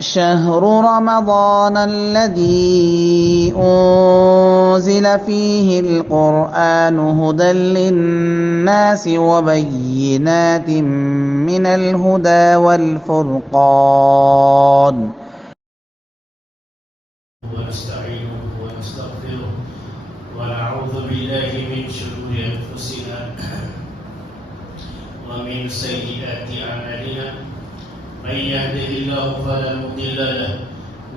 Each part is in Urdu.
شهر رمضان الذي أنزل فيه القرآن هدى للناس وبينات من الهدى والفرقان ونستعينه ونستغفره ونعوذ بالله من شرور أنفسنا ومن سيئات أعمالنا من يهده الله فلا مضل له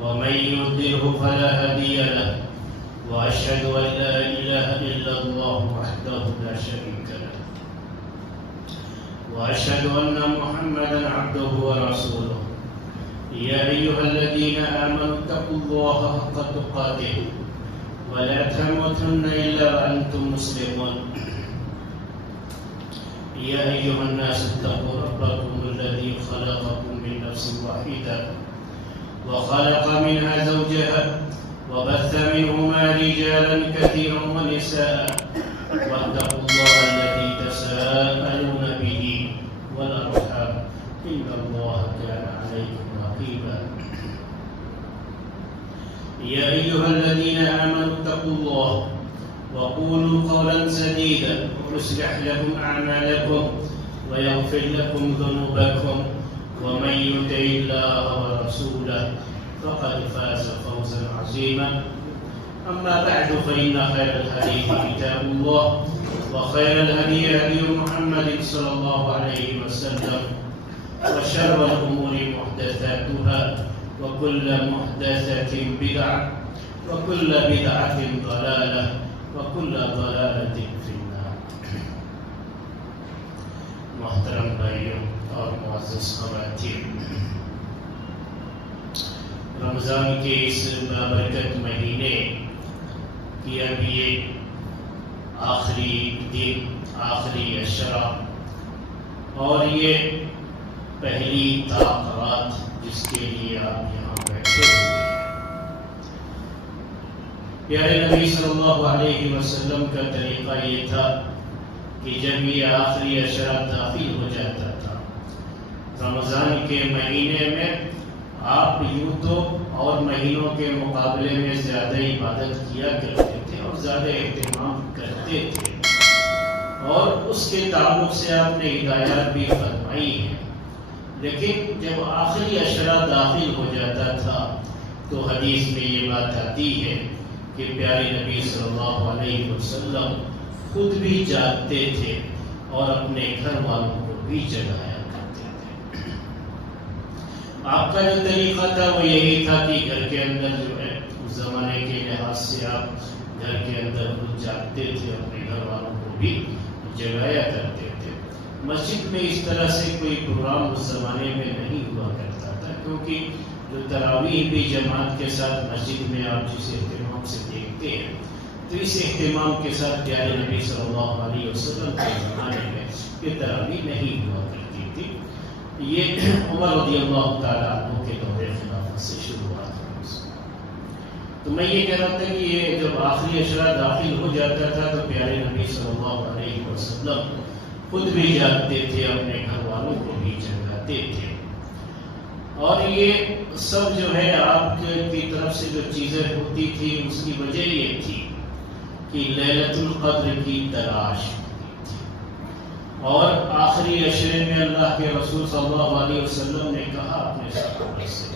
ومن يضلله فلا هادي له وأشهد أن لا إله إلا الله وحده لا شريك له وأشهد أن محمدا عبده ورسوله يا أيها الذين آمنوا اتقوا الله حق تقاته ولا تموتن إلا وأنتم مسلمون يا أيها الناس اتقوا ربكم الذي خلقكم من نفس واحدة وخلق منها زوجها وبث منهما رجالا كثيرا ونساء واتقوا الله الذي تساءلون به والأرحام إن الله كان عليكم رقيبا يا أيها الذين آمنوا اتقوا الله وقولوا قولا سديدا يصلح لكم أعمالكم ويغفر لكم ذنوبكم ومن يطع الله ورسوله فقد فاز فوزا عظيما أما بعد فإن خير الحديث كتاب الله وخير الهدي هدي محمد صلى الله عليه وسلم وشر الأمور محدثاتها وكل محدثة بدعة وكل بدعة ضلالة وكل ضلالة في النار. محترم بھائیوں اور معزز خواتین، رمضان کے اس بابرکت مہینے کی اب یہ آخری دن، آخری عشرہ اور یہ پہلی تاخرات جس کے لیے آپ یہاں بیٹھے ہوئے ہیں، پیارے نبی صلی اللہ علیہ وسلم کا طریقہ یہ تھا کہ جب یہ آخری عشرہ داخل ہو جاتا تھا رمضان کے مہینے میں، آپ یوں تو اور مہینوں کے مقابلے میں زیادہ عبادت کیا کرتے تھے اور زیادہ اہتمام کرتے تھے، اور اس کے تعلق سے آپ نے ہدایات بھی فرمائی ہیں، لیکن جب آخری عشرہ داخل ہو جاتا تھا تو حدیث میں یہ بات آتی ہے کہ پیارے نبی صلی اللہ علیہ وسلم خود بھی جاگتے تھے اور اپنے گھر والوں کو بھی جگایا کرتے تھے۔ آپ کا جو طریقہ تھا وہ یہی تھا کہ گھر کے اندر جو ہے اس زمانے کے لحاظ سے آپ گھر کے اندر خود جاگتے تھے، اپنے گھر والوں کو بھی جگایا کرتے تھے۔ مسجد میں اس طرح سے کوئی پروگرام اس زمانے میں نہیں ہوا کرتا تھا، کیونکہ جو تراویح بھی جماعت کے ساتھ مسجد میں آپ جس اہتمام سے دیکھتے ہیں، تو اس اہتمام کے ساتھ پیارے نبی صلی اللہ علیہ وسلم کے زمانے میں یہ تراویح نہیں ہوا کرتی تھی۔ یہ عمر رضی اللہ تعالیٰ عنہ کے دور خلافت سے شروعات ہوئی۔ تو میں یہ کہہ رہا تھا کہ یہ جب آخری عشرہ داخل ہو جاتا تھا تو پیارے نبی صلی اللہ علیہ وسلم خود بھی جاگتے تھے، اپنے گھر والوں کو بھی جگاتے تھے، اور یہ سب جو ہے آپ کی طرف سے جو چیزیں ہوتی تھی اس کی وجہ یہ تھی کہ لیلۃ القدر کی تلاش ہوتی تھی، اور آخری عشرے میں اللہ کے رسول صلی اللہ علیہ وسلم نے کہا اپنے صحابہ سے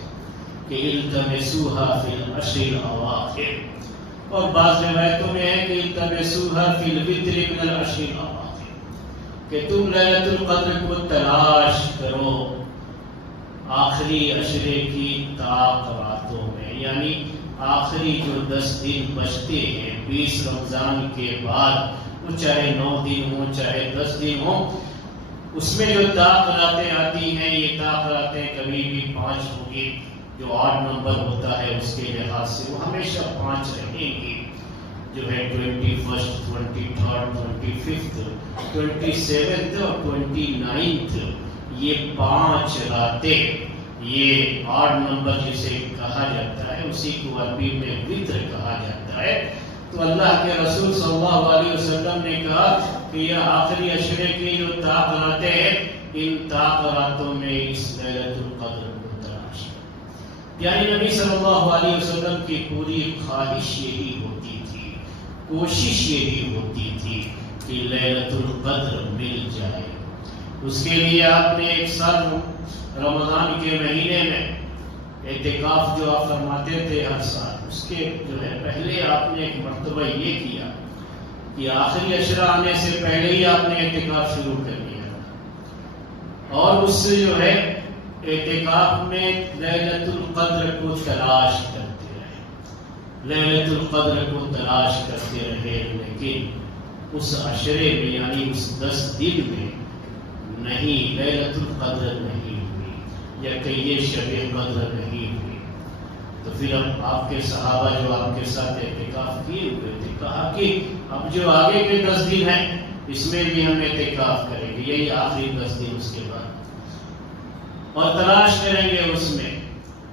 کہ التمسوها فی العشر الاواخر، اور بعض روایتوں میں ہے کہ التمسوها فی الوتر من العشر الاواخر، کہ تم لیلۃ القدر کو تلاش کرو آخری عشرے کی طاق راتوں میں، یعنی آخری جو 10 دن بچتے ہیں 20 رمضان کے بعد، وہ چاہے 9 دن ہوں چاہے 10 دن ہوں، اس میں جو طاق راتیں آتی ہیں، یہ طاق راتیں کبھی بھی 5 ہوگی، جو 8 نمبر ہوتا ہے اس کے لحاظ سے وہ ہمیشہ 5 رہیں گی، جو ہے 21 23 25 27 اور 29 یہ 5 راتیں، یہ 8 نمبر جسے کہا جاتا ہے، اسی کو عربی میں وتر کہا جاتا ہے۔ تو اللہ کے رسول صلی اللہ علیہ وسلم نے کہا کہ یہ آخری عشرے کی جو طاق راتیں ہیں، ان طاق راتوں میں اس لیلۃ القدر کو تلاش، یعنی نبی صلی اللہ علیہ وسلم کی پوری خواہش یہی ہوتی تھی، کوشش یہی ہوتی تھی کہ لیلۃ القدر مل جائے۔ اس کے لیے آپ نے ایک سال رمضان کے مہینے میں اعتکاف جو آپ فرماتے تھے ہر سال، اس کے جو ہے پہلے آپ نے ایک مرتبہ یہ کیا کہ آخری عشرہ آنے سے پہلے ہی آپ نے اعتکاف شروع کر دیا، اور اس سے جو ہے اعتکاف میں لیلۃ القدر کو تلاش کرتے رہے، لیلۃ القدر کو تلاش کرتے رہے، لیکن اس عشرے میں یعنی اس 10 دن میں نہیں، لیلۃ القدر نہیں ہوئی، یا کہیے شب قدر نہیں ہوئی۔ تو پھر اب آپ کے صحابہ جو آپ کے ساتھ اعتکاف کیے ہوئے تھے، کہا کہ اب جو آگے کے 10 دن ہیں اس میں بھی ہم اعتکاف کریں گے، یہی آخری 10 دن اس کے بعد، اور تلاش کریں گے اس میں۔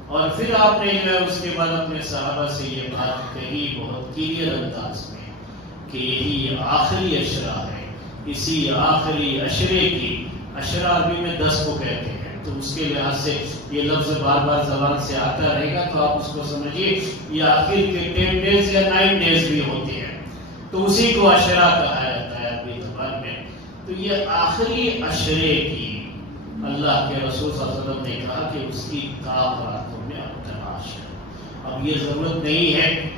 اور پھر آپ نے جو ہے اس کے بعد اپنے صحابہ سے یہ بات کہی بہت کلیئر انداز میں کہ یہی آخری عشرہ ہے، اسی آخری عشرے کی، عشرہ عربی میں 10 کو کہتے ہیں، تو اس کے لحاظ سے یہ لفظ بار بار زبان سے آتا رہے گا، تو آپ اس کو سمجھیے یہ آخر کے 10 ڈیز یا 9 ڈیز بھی ہوتے ہیں، تو اسی کو عشرہ کہا جاتا ہے عربی زبان میں۔ تو یہ آخری عشرے کی اللہ کے رسول صلی اللہ علیہ وسلم نے کہا کہ اس کی تاب راتوں میں اب تلاش ہے۔ اب یہ ضرورت نہیں ہے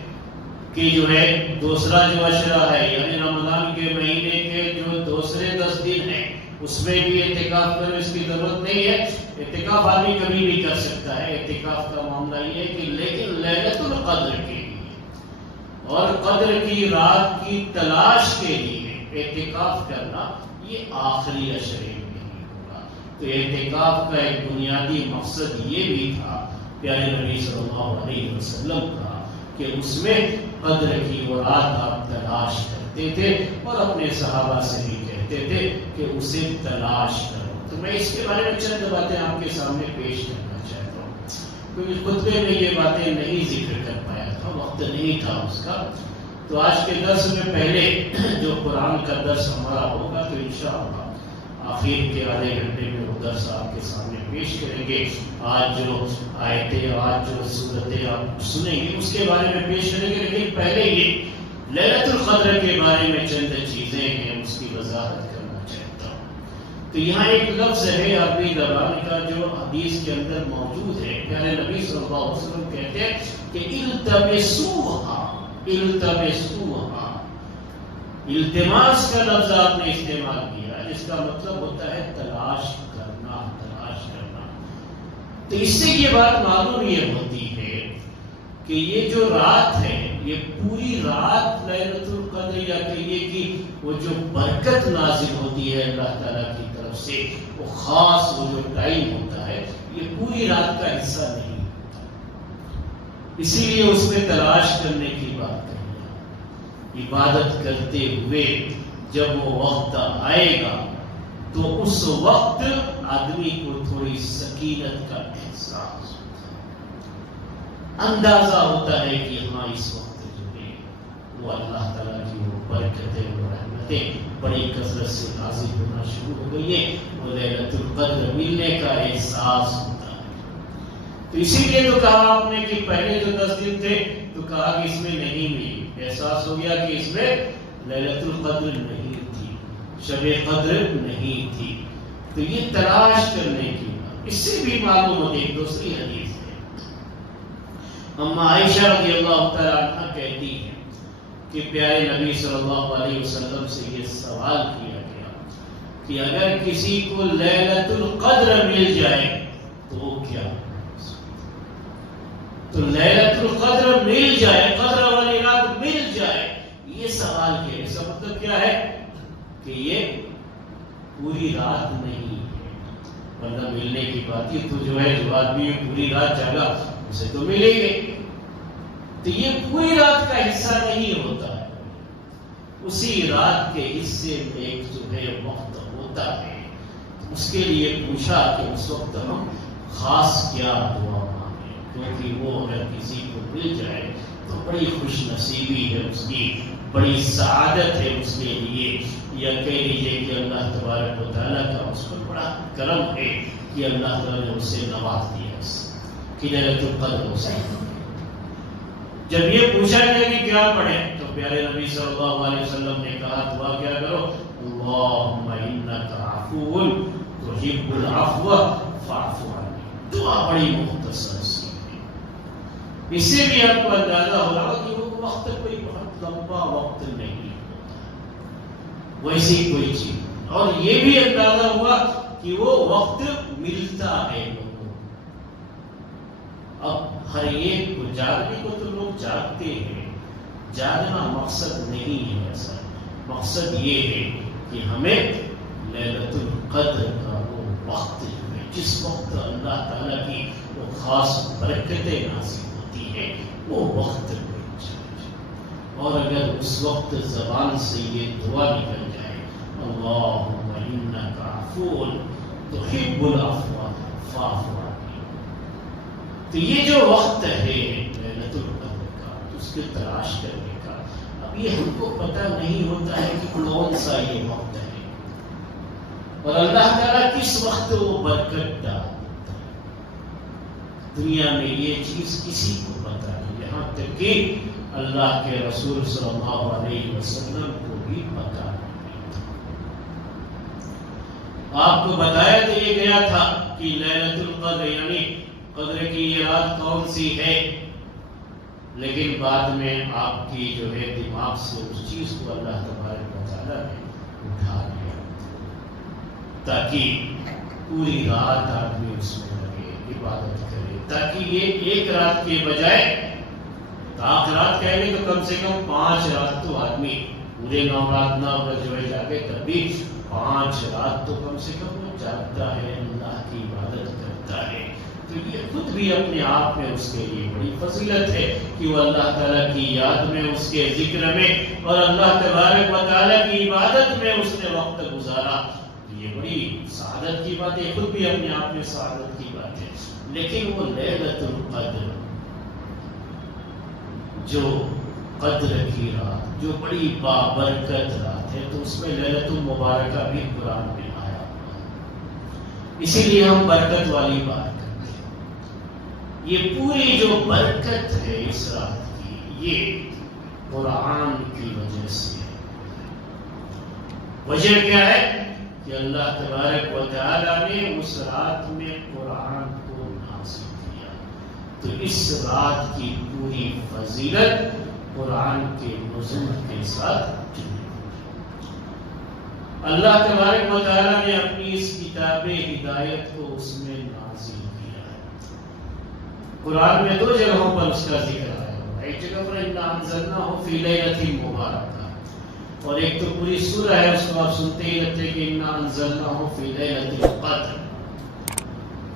کہ جو ہے دوسرا جو عشرہ ہے یعنی رمضان کے مہینے کے جو دوسرے 10 دن ہیں اس میں بھی اعتکاف کرو، اس کی ضرورت نہیں ہے۔ اعتکاف آدمی کبھی بھی کر سکتا ہے، اعتکاف کا معاملہ یہ ہے کہ لیکن لیلۃ القدر کے لیے اور قدر کی رات کی تلاش کے لیے اعتکاف کرنا یہ آخری عشرے میں ہی ہوگا۔ تو اعتکاف کا ایک بنیادی مقصد یہ بھی تھا پیارے نبی صلی اللہ علیہ وسلم کا کہ اس میں قدر کی وہ رات آپ تلاش کرتے تھے اور اپنے صحابہ سے بھی کہتے تھے کہ اسے تلاش کرو۔ تو میں اس کے بارے میں چند باتیں آپ کے سامنے پیش کرنا چاہتا ہوں، کیونکہ خطبے میں یہ باتیں نہیں ذکر کر پایا تھا، وقت نہیں تھا اس کا۔ تو آج کے درس میں پہلے جو قرآن کا درس ہمارا ہوگا تو انشاءاللہ آخر کے آدھے گھنٹے میں وہ درس آپ کے سامنے پیش کریں گے۔ آج جو آیتیں، آج جو صورتیں آپ سنیں گے اس کے بارے میں پیش کریں گے، لیکن پہلے یہ لیلۃ القدر کے بارے میں چند چیزیں ہیں اس کی وضاحت کرنا چاہتا ہوں۔ تو یہاں ایک لفظ ہے عربی زبان کا جو حدیث کے اندر موجود ہے، پیارے نبی صلی اللہ علیہ وسلم کہتے ہیں کہ التمسوها، التمسوها، التماس کا لفظ آپ نے استعمال کیا جس کا مطلب ہوتا ہے تلاش کرنا، تلاش کرنا۔ تو اس سے یہ بات معلوم یہ ہوتی ہے کہ یہ جو رات ہے یہ پوری رات لیلۃ القدر یا کہیے کہ وہ جو برکت نازل ہوتی ہے اللہ تعالیٰ کی طرف سے، وہ خاص وہ جو ٹائم ہوتا ہے یہ پوری رات کا حصہ نہیں ہوتا، اسی لیے اس میں تلاش کرنے کی بات کریں۔ عبادت کرتے ہوئے جب وہ وقت آئے گا تو اس وقت آدمی کو تھوڑی سکینت کا احساس ہوتا ہے، اندازہ ہوتا ہے کہ ہاں اس وقت جو ہے وہ اللہ تعالیٰ کی وہ برکتیں، وہ رحمتیں بڑی کثرت سے نازل ہونا شروع ہو گئی ہیں، وہ لیلۃ القدر ملنے کا احساس ہوتا ہے۔ تو اسی لیے تو کہا آپ نے کہ پہلے جو 10 دن تھے تو کہا کہ اس میں نہیں ملی، احساس ہو گیا کہ اس میں لیلۃ القدر نہیں تھی، شب قدر نہیں تھی، تو یہ تلاش کرنے کی بات۔ اس سے بھی معلوم ہوتی ہے ایک دوسری حدیث ہے، اما عائشہ رضی اللہ تعالیٰ عنہ کہتی ہیں کہ پیارے نبی صلی اللہ علیہ وسلم سے یہ سوال کیا گیا کہ اگر کسی کو لیلۃ القدر مل جائے تو وہ کیا؟ تو لیلۃ القدر مل جائے، قدر والی رات مل جائے، یہ سوال کیا، اس کا مطلب کیا ہے کہ یہ پوری رات نہیں ہے، ورنہ ملنے کی بات یہ تو جو ہے جو آدمی پوری رات جاگا اسے تو ملے گی، تو یہ پوری رات کا حصہ نہیں ہوتا ہے، اسی رات کے حصے میں ایک جو ہے وقت ہوتا ہے۔ اس کے لیے پوچھا کہ اس وقت ہم خاص کیا دعا مانگیں، کیونکہ وہ اگر کسی کو مل جائے تو بڑی خوش نصیبی ہے اس کی، بڑی سعادت ہے اس کے لیے، یا کہہ لیجیے کہ اللہ تبارک و تعالیٰ کا اس پر بڑا کرم ہے کہ اللہ تعالیٰ نے اسے نواز دیا کہ لیلۃ القدر ہو سکتی ہے۔ جب یہ پوچھا گیا کہ کیا پڑھیں تو پیارے نبی صلی اللہ علیہ وسلم نے کہا دعا کیا کرو، اللہم انک عفو تحب العفو فاعف عنی۔ دعا بڑی مختصر سی ہے، اس سے بھی آپ کو اندازہ ہو رہا کہ وہ وقت کوئی بہت لمبا وقت نہیں ہوتا، ویسی کوئی چیز، اور یہ بھی اندازہ ہوا کہ وہ وقت ملتا ہے لوگوں۔ اب ہر ایک کو جاگنے کو تو لوگ جاگتے ہیں، جاگنا مقصد نہیں ہے، ایسا مقصد یہ ہے کہ ہمیں لیلۃ القدر کا وہ وقت جو ہے، جس وقت اللہ تعالیٰ کی وہ خاص برکتیں نازل ہوتی ہیں، وہ وقت مل جائے۔ اور اگر اس وقت زبان سے یہ دعا نکل جائے، اللہم انک عفو تحب العفو فاعف عنی، تو یہ جو وقت ہے لیلۃ القدر کا، اس کی تلاش کرنے کا، اب یہ ہم کو پتہ نہیں ہوتا ہے کہ کون سا یہ وقت ہے، اور اللہ تعالیٰ کس وقت وہ برکت ڈالتا ہے۔ دنیا میں یہ چیز کسی کو پتہ نہیں، یہاں تک کہ اللہ کے رسول صلی اللہ علیہ وسلم کو بھی پتہ نہیں تھا۔ آپ کو بتایا تو یہ گیا تھا کہ لیلۃ القدر یعنی قدر کی یہ رات کون سی ہے، لیکن بعد میں آپ کی جو ہے دماغ سے اس چیز کو اللہ تبارک و تعالیٰ نے اٹھا لیا، تاکہ پوری رات آدمی اس میں لگے، عبادت کرے، تاکہ یہ ایک رات کے بجائے رات کہہ لیں تو کم سے کم 5 رات تو آدمی پورے 9 رات نہ جو ہے جاگے، تب بھی 5 رات تو کم سے کم وہ جاگتا ہے، اللہ کی عبادت کرتا ہے۔ تو یہ خود بھی اپنے آپ میں اس کے لیے بڑی فضیلت ہے کہ وہ اللہ تعالیٰ کی یاد میں، اس کے ذکر میں اور اللہ تبارک و تعالیٰ کی عبادت میں اس نے وقت گزارا، تو یہ بڑی سعادت کی بات ہے، خود بھی اپنے آپ میں سعادت کی بات ہے۔ لیکن وہ لیلۃ القدر، جو قدر کی رات، جو بڑی بابرکت رات ہے، تو اس میں لیلۃ المبارکہ بھی قرآن میں آیا ہوا ہے، اسی لیے ہم برکت والی بات کرتے ہیں۔ یہ پوری جو برکت ہے اس رات کی، یہ قرآن کی وجہ سے ہے۔ وجہ کیا ہے کہ اللہ تبارک و تعالیٰ نے اس رات میں قرآن کو نازل کیا، تو اس رات کی پوری فضیلت قرآن کے نزول کے ساتھ جڑی۔ اللہ تبارک و تعالیٰ نے اپنی اس کتاب ہدایت کو اس میں نازل کیا ہے۔ قرآن میں 2 جگہوں پر اس کا ذکر آیا ہوا ہے، ایک جگہ پر اِنَّا أَنزَلْنَاهُ فِي لَيْلَةٍ مُبَارَكَةٍ، اور ایک تو پوری سورہ ہے، اس کو آپ سنتے ہی رہتے کہ اِنَّا أَنزَلْنَاهُ فِي لَيْلَةِ الْقَدْرِ،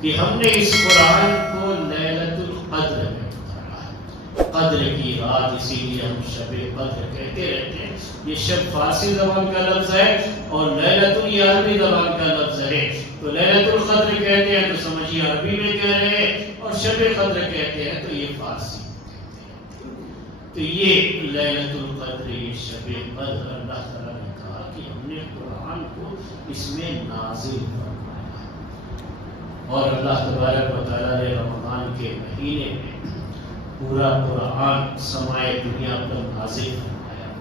کہ ہم نے اس قرآن کو لیلۃ القدر میں اتارا ہے، قدر کی رات، اسی لیے ہم شب قدر کہتے رہتے ہیں۔ یہ شب فارسی زبان کا لفظ ہے اور لیلۃ یہ عربی زبان کا لفظ ہے، تو لیلۃ القدر کہتے ہیں تو سمجھیے عربی میں کہہ رہے ہیں، اور شب قدر کہتے ہیں تو یہ فارسی کہتے ہیں۔ تو یہ لیلۃ القدر، یہ شب قدر، اللہ تعالیٰ نے کہا کہ ہم نے قرآن کو اس میں نازل فرمایا ہے، اور اللہ تبارک و تعالیٰ نے رمضان کے مہینے میں پورا قرآن سمائے دنیا پر نازل فرمایا۔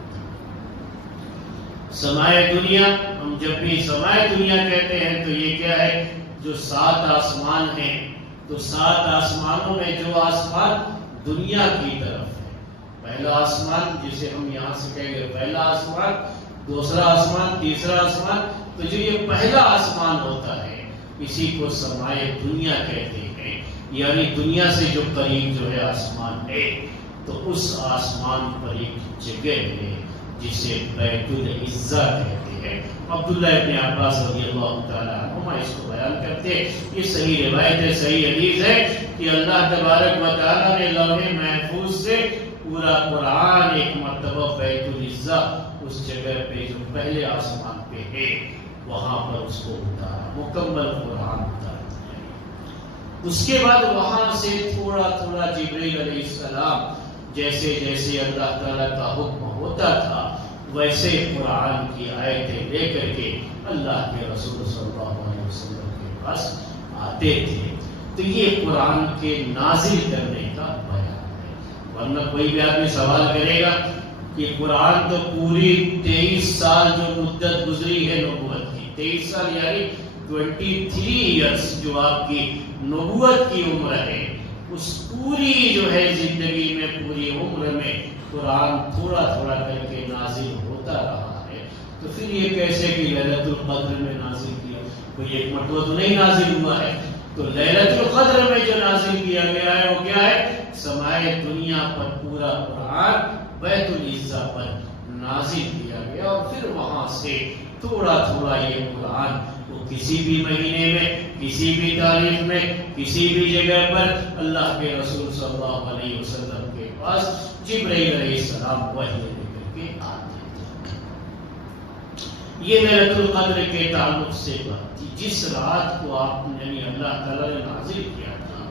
سمائے دنیا، ہم جب بھی سمائے دنیا کہتے ہیں تو یہ کیا ہے، جو 7 آسمان ہیں، تو 7 آسمانوں میں جو آسمان دنیا کی طرف ہے، پہلا آسمان جسے ہم یہاں سے کہیں گے پہلا آسمان، دوسرا آسمان، تیسرا آسمان، تو جو یہ پہلا آسمان ہوتا ہے اسی کو سمائے دنیا کہتے ہیں، یعنی دنیا سے جو قریب جو ہے آسمان ہے، تو اس آسمان پر ایک جگہ ہے جسے بیت العزہ کہتے ہیں۔ عبداللہ ابن عباس رضی اللہ تعالیٰ عنہما اس کو بیان کرتے ہیں، یہ صحیح روایت ہے، صحیح حدیث ہے کہ اللہ تبارک و تعالیٰ نے لوح محفوظ سے پورا قرآن ایک مرتبہ بیت العزہ، اس جگہ پہ جو پہلے آسمان پہ ہے وہاں پر اس کو اتارا، مکمل قرآن اتارا۔ اس کے بعد وہاں سے تھوڑا تھوڑا جبرائیل علیہ السلام جیسے جیسے اللہ تعالیٰ کا حکم ہوتا تھا ویسے قرآن کی آیتیں لے کر کے اللہ کے رسول صلی اللہ علیہ وسلم کے پاس آتے تھے۔ تو یہ قرآن کے نازل کرنے کا بیان ہے. ورنہ کوئی بھی آدمی سوال کرے گا کہ قرآن تو پوری 23 سال جو مدت گزری ہے نبوت کی، 23 سال یعنی 23 ایئرس جو آپ کی نبوت کی عمر ہے، اس پوری جو ہے زندگی میں، پوری عمر میں قرآن تھوڑا تھوڑا کر کے نازل ہوتا رہا ہے، تو پھر یہ کیسے کہ لیلۃ القدر میں نازل کیا؟ کوئی ایک مرتبہ تو نہیں نازل ہوا ہے. تو لیلۃ القدر میں جو نازل کیا گیا ہے وہ کیا ہے؟ سمائے دنیا پر پورا قرآن بیت العزہ پر نازل کیا گیا، اور پھر وہاں سے تھوڑا تھوڑا یہ قرآن وہ کسی بھی مہینے میں، کسی بھی تاریخ میں، کسی بھی جگہ پر اللہ کے رسول صلی اللہ علیہ وسلم کے پاس جبرائیل علیہ السلام وحی لے کر کے آتے تھے. یہ لیلۃ القدر کے تعلق سے بات تھی. جس رات کو آپ نے یعنی اللہ تعالیٰ نے نازل کیا تھا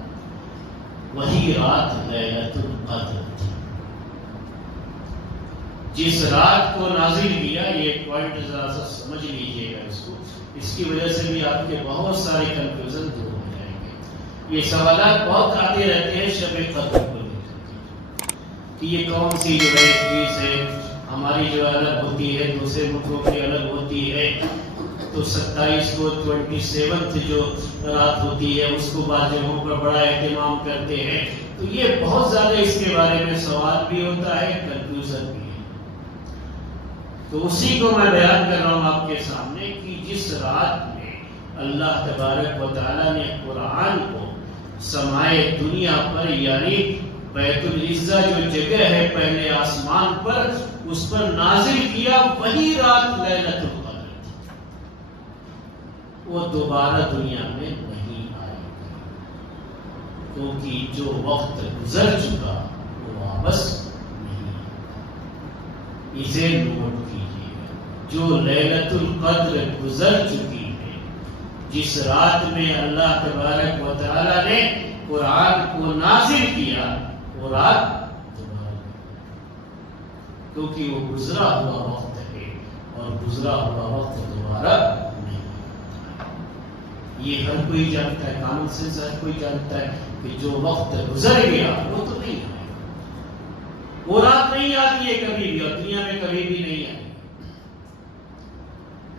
وہی رات لیلۃ القدر تھی. جس رات کو نازل کیا، یہ پوائنٹ ذرا سا سمجھ لیجئے گا اس کو، اس کی وجہ سے بھی آپ کے بہت سارے کنفیوژن دور ہو جائیں گے. یہ سوالات بہت آتے رہتے ہیں شب قدر کو لے کر کہ یہ کون سی جو ہے چیز ہے، ہماری جو الگ ہوتی ہے، دوسرے ملکوں کی الگ ہوتی ہے. تو 27 کو 27 جو رات ہوتی ہے اس کو بعض جگہوں پر بڑا اہتمام کرتے ہیں. تو یہ بہت زیادہ اس کے بارے میں سوال بھی ہوتا ہے، کنفیوژن بھی ہے. تو اسی کو میں بیان کر رہا ہوں آپ کے سامنے کہ جس رات میں اللہ تبارک و تعالیٰ نے قرآن کو سمائے دنیا پر یعنی بیت العزہ جو جگہ ہے پہلے آسمان پر، اس پر نازل کیا، وہی رات لیلۃ القدر تھی. وہ دوبارہ دنیا میں نہیں آئے گی، کیونکہ جو وقت گزر چکا وہ واپس نہیں آتا. اسے نوٹ کیجیے گا، جو لیلۃ القدر گزر چکی ہے، جس رات میں اللہ تبارک و تعالیٰ نے قرآن کو نازل کیا، وہ رات دوبارہ، کیونکہ وہ گزرا ہوا وقت ہے اور گزرا ہوا وقت دوبارہ نہیں. یہ ہر کوئی جانتا ہے، کامن سینس ہر کوئی جانتا ہے کہ جو وقت گزر گیا وہ تو نہیں آئے گا. وہ رات نہیں آتی ہے کبھی بھی، اور دنیا میں کبھی بھی نہیں آئی.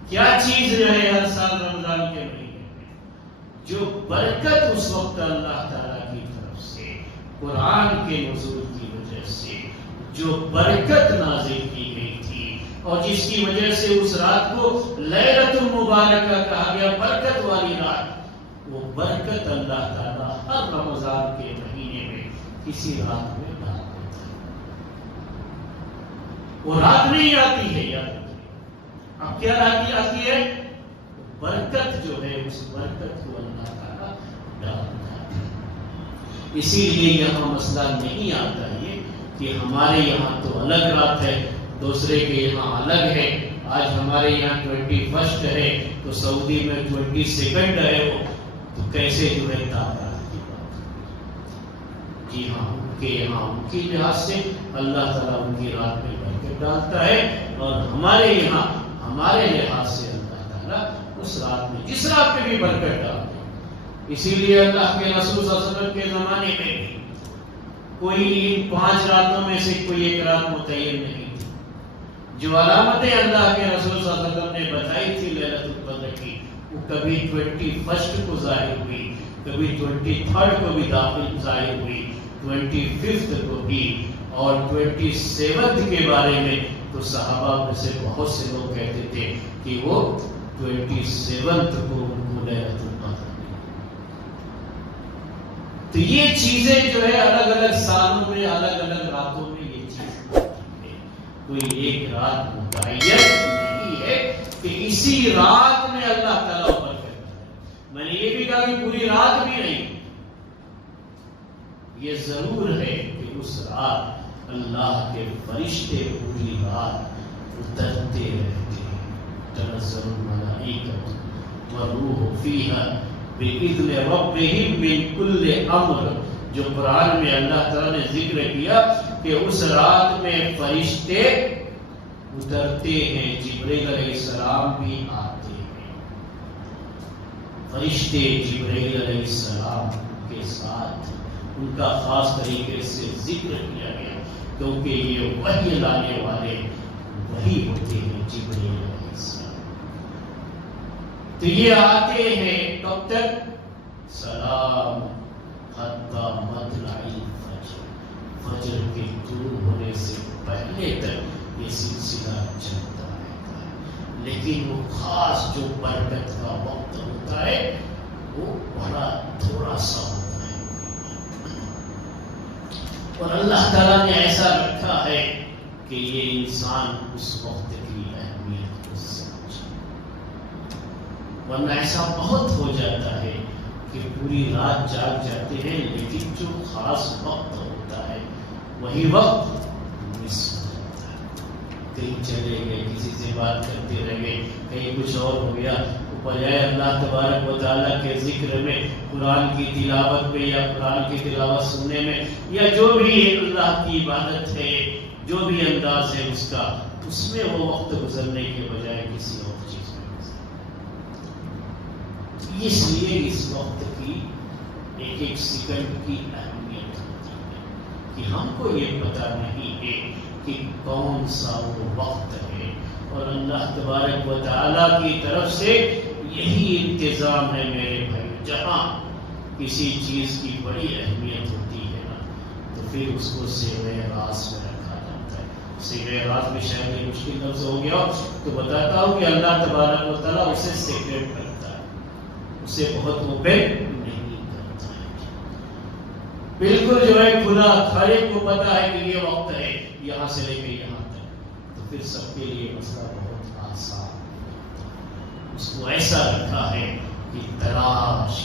کیا چیز جو ہے ہر سال رمضان کے مہینے میں جو برکت اس وقت اللہ تعالیٰ کی طرف سے قرآن کے نزول کی وجہ سے جو برکت نازل کی گئی تھی، اور جس کی وجہ سے اس رات کو لیلۃ المبارکہ کہا گیا، برکت والی رات، وہ برکت اللہ تعالیٰ ہر رمضان کے مہینے میں کسی رات میں ڈال دیتا ہے. وہ رات نہیں آتی ہے، یاد رکھیے. اب کیا رات آتی ہے؟ برکت جو ہے اس برکت کو اللہ تعالیٰ ڈالتا ہے. اسی لیے یہاں مسئلہ نہیں آتا یہ کہ ہمارے یہاں تو الگ رات ہے، دوسرے کے یہاں الگ ہے. آج ہمارے یہاں 21 ہے تو سعودی میں 22 ہے، وہ تو کیسے جو ہے تعداد کی بات. جی ہاں، ان کے یہاں ان کی لحاظ سے اللہ تعالیٰ ان کی رات میں برکت ڈالتا ہے، اور ہمارے یہاں ہمارے لحاظ سے اللہ تعالیٰ اس رات میں جس رات میں بھی برکت ڈالتے ہیں. اسی لیے اللہ کے رسول صلی اللہ علیہ وسلم کے زمانے میں بھی کوئی ان 5 راتوں میں سے کوئی ایک رات متعین نہیں تھی. جو علامتیں اللہ کے رسول صلی اللہ علیہ وسلم نے بتائی تھی لیلۃ القدر کی، وہ کبھی 21 کو ظاہر ہوئی، کبھی 23 کو بھی داخل ظاہر ہوئی، 25 کو بھی، اور 27 کے بارے میں تو صحابہ میں سے بہت سے لوگ کہتے تھے کہ وہ 27 کو ان کو لیلۃ القدر. تو یہ چیزیں جو ہے الگ الگ سالوں میں الگ الگ راتوں میں یہ چیز ہوتی ہے. کوئی ایک رات متعین نہیں ہے کہ اسی رات میں اللہ تعالیٰ اوپر کرتا ہے. میں نے یہ بھی کہا کہ پوری رات بھی نہیں. یہ ضرور ہے کہ اس رات اللہ کے فرشتے پوری رات اترتے رہتے ہیں. تنزل الملائکۃ والروح فیہا بِإِذْنِ رَبِّهِمْ مِنْ كُلِّ أَمْرٍ. جو قرآن میں اللہ تعالیٰ نے ذکر کیا کہ اس رات میں فرشتے اترتے ہیں، جبرائیل علیہ السلام بھی آتے ہیں. فرشتے جبرائیل علیہ السلام کے ساتھ ان کا خاص طریقے سے ذکر کیا گیا، کیونکہ یہ وحی لانے والے وہی ہوتے ہیں جبریل علیہ السلام۔ تو یہ آتے ہیں کب تک؟ سلام حتی مطلع الفجر، فجر کے طلوع ہونے سے پہلے تک یہ سلسلہ چلتا رہتا ہے، لیکن وہ خاص جو برکت کا وقت ہوتا ہے وہ بڑا تھوڑا سا ہوتا ہے، اور اللہ تعالیٰ نے ایسا رکھا ہے کہ یہ انسان اس وقت کی اہمیت کو سمجھے، ورنہ ایسا بہت ہو جاتا ہے کہ پوری رات جاگ جاتے ہیں، لیکن جو خاص وقت ہوتا ہے وہی وقت مس ہو جاتا ہے، کہیں چلے گئے، کسی سے بات کرتے رہ گئے، کہیں کچھ اور ہو گیا، بجائے اللہ تبارک و تعالیٰ کے ذکر میں، قرآن کی تلاوت میں، یا قرآن کی تلاوت سننے میں، یا جو بھی اللہ کی عبادت ہے، جو بھی انداز ہے اس کا، اس میں وہ وقت گزرنے کے بجائے کسی اور چیز میں گزرتا۔ اس لیے اس وقت کی ایک ایک سیکنڈ کی اہمیت ہوتی ہے کہ ہم کو یہ پتہ نہیں ہے کہ کون سا وہ وقت ہے، اور اللہ تبارک و تعالیٰ کی طرف سے یہی انتظام ہے میرے بھائی، جہاں کسی چیز کی بڑی اہمیت ہوتی ہے نا تو پھر اس کو سیوے راز میں رکھا جاتا ہے۔ سیوے راز میں شاید یہ مشکل لفظ ہو گیا تو بتاتا ہوں کہ اللہ تبارک و تعالیٰ اسے سیکریٹ کرتا ہے، اسے بہت اوپن نہیں کرتا ہے، بالکل جو ہے کھلا، ہر ایک کو پتا ہے کہ یہ وقت ہے یہاں سے لے کے یہاں تک، تو پھر سب کے لیے مسئلہ بہت آسان، اس کو ایسا رکھا ہے کہ تلاش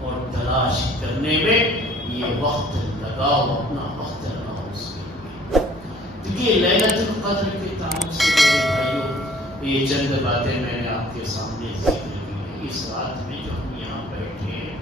اور تلاش کرنے میں یہ وقت لگاؤ، اپنا وقت لگاؤ اس کے لیے۔ دیکھیے لیلۃ القدر کے تعلق سے میرے بھائیوں، یہ چند باتیں میں نے آپ کے سامنے ذکر کی ہیں۔ اس رات میں جو ہم یہاں بیٹھے ہیں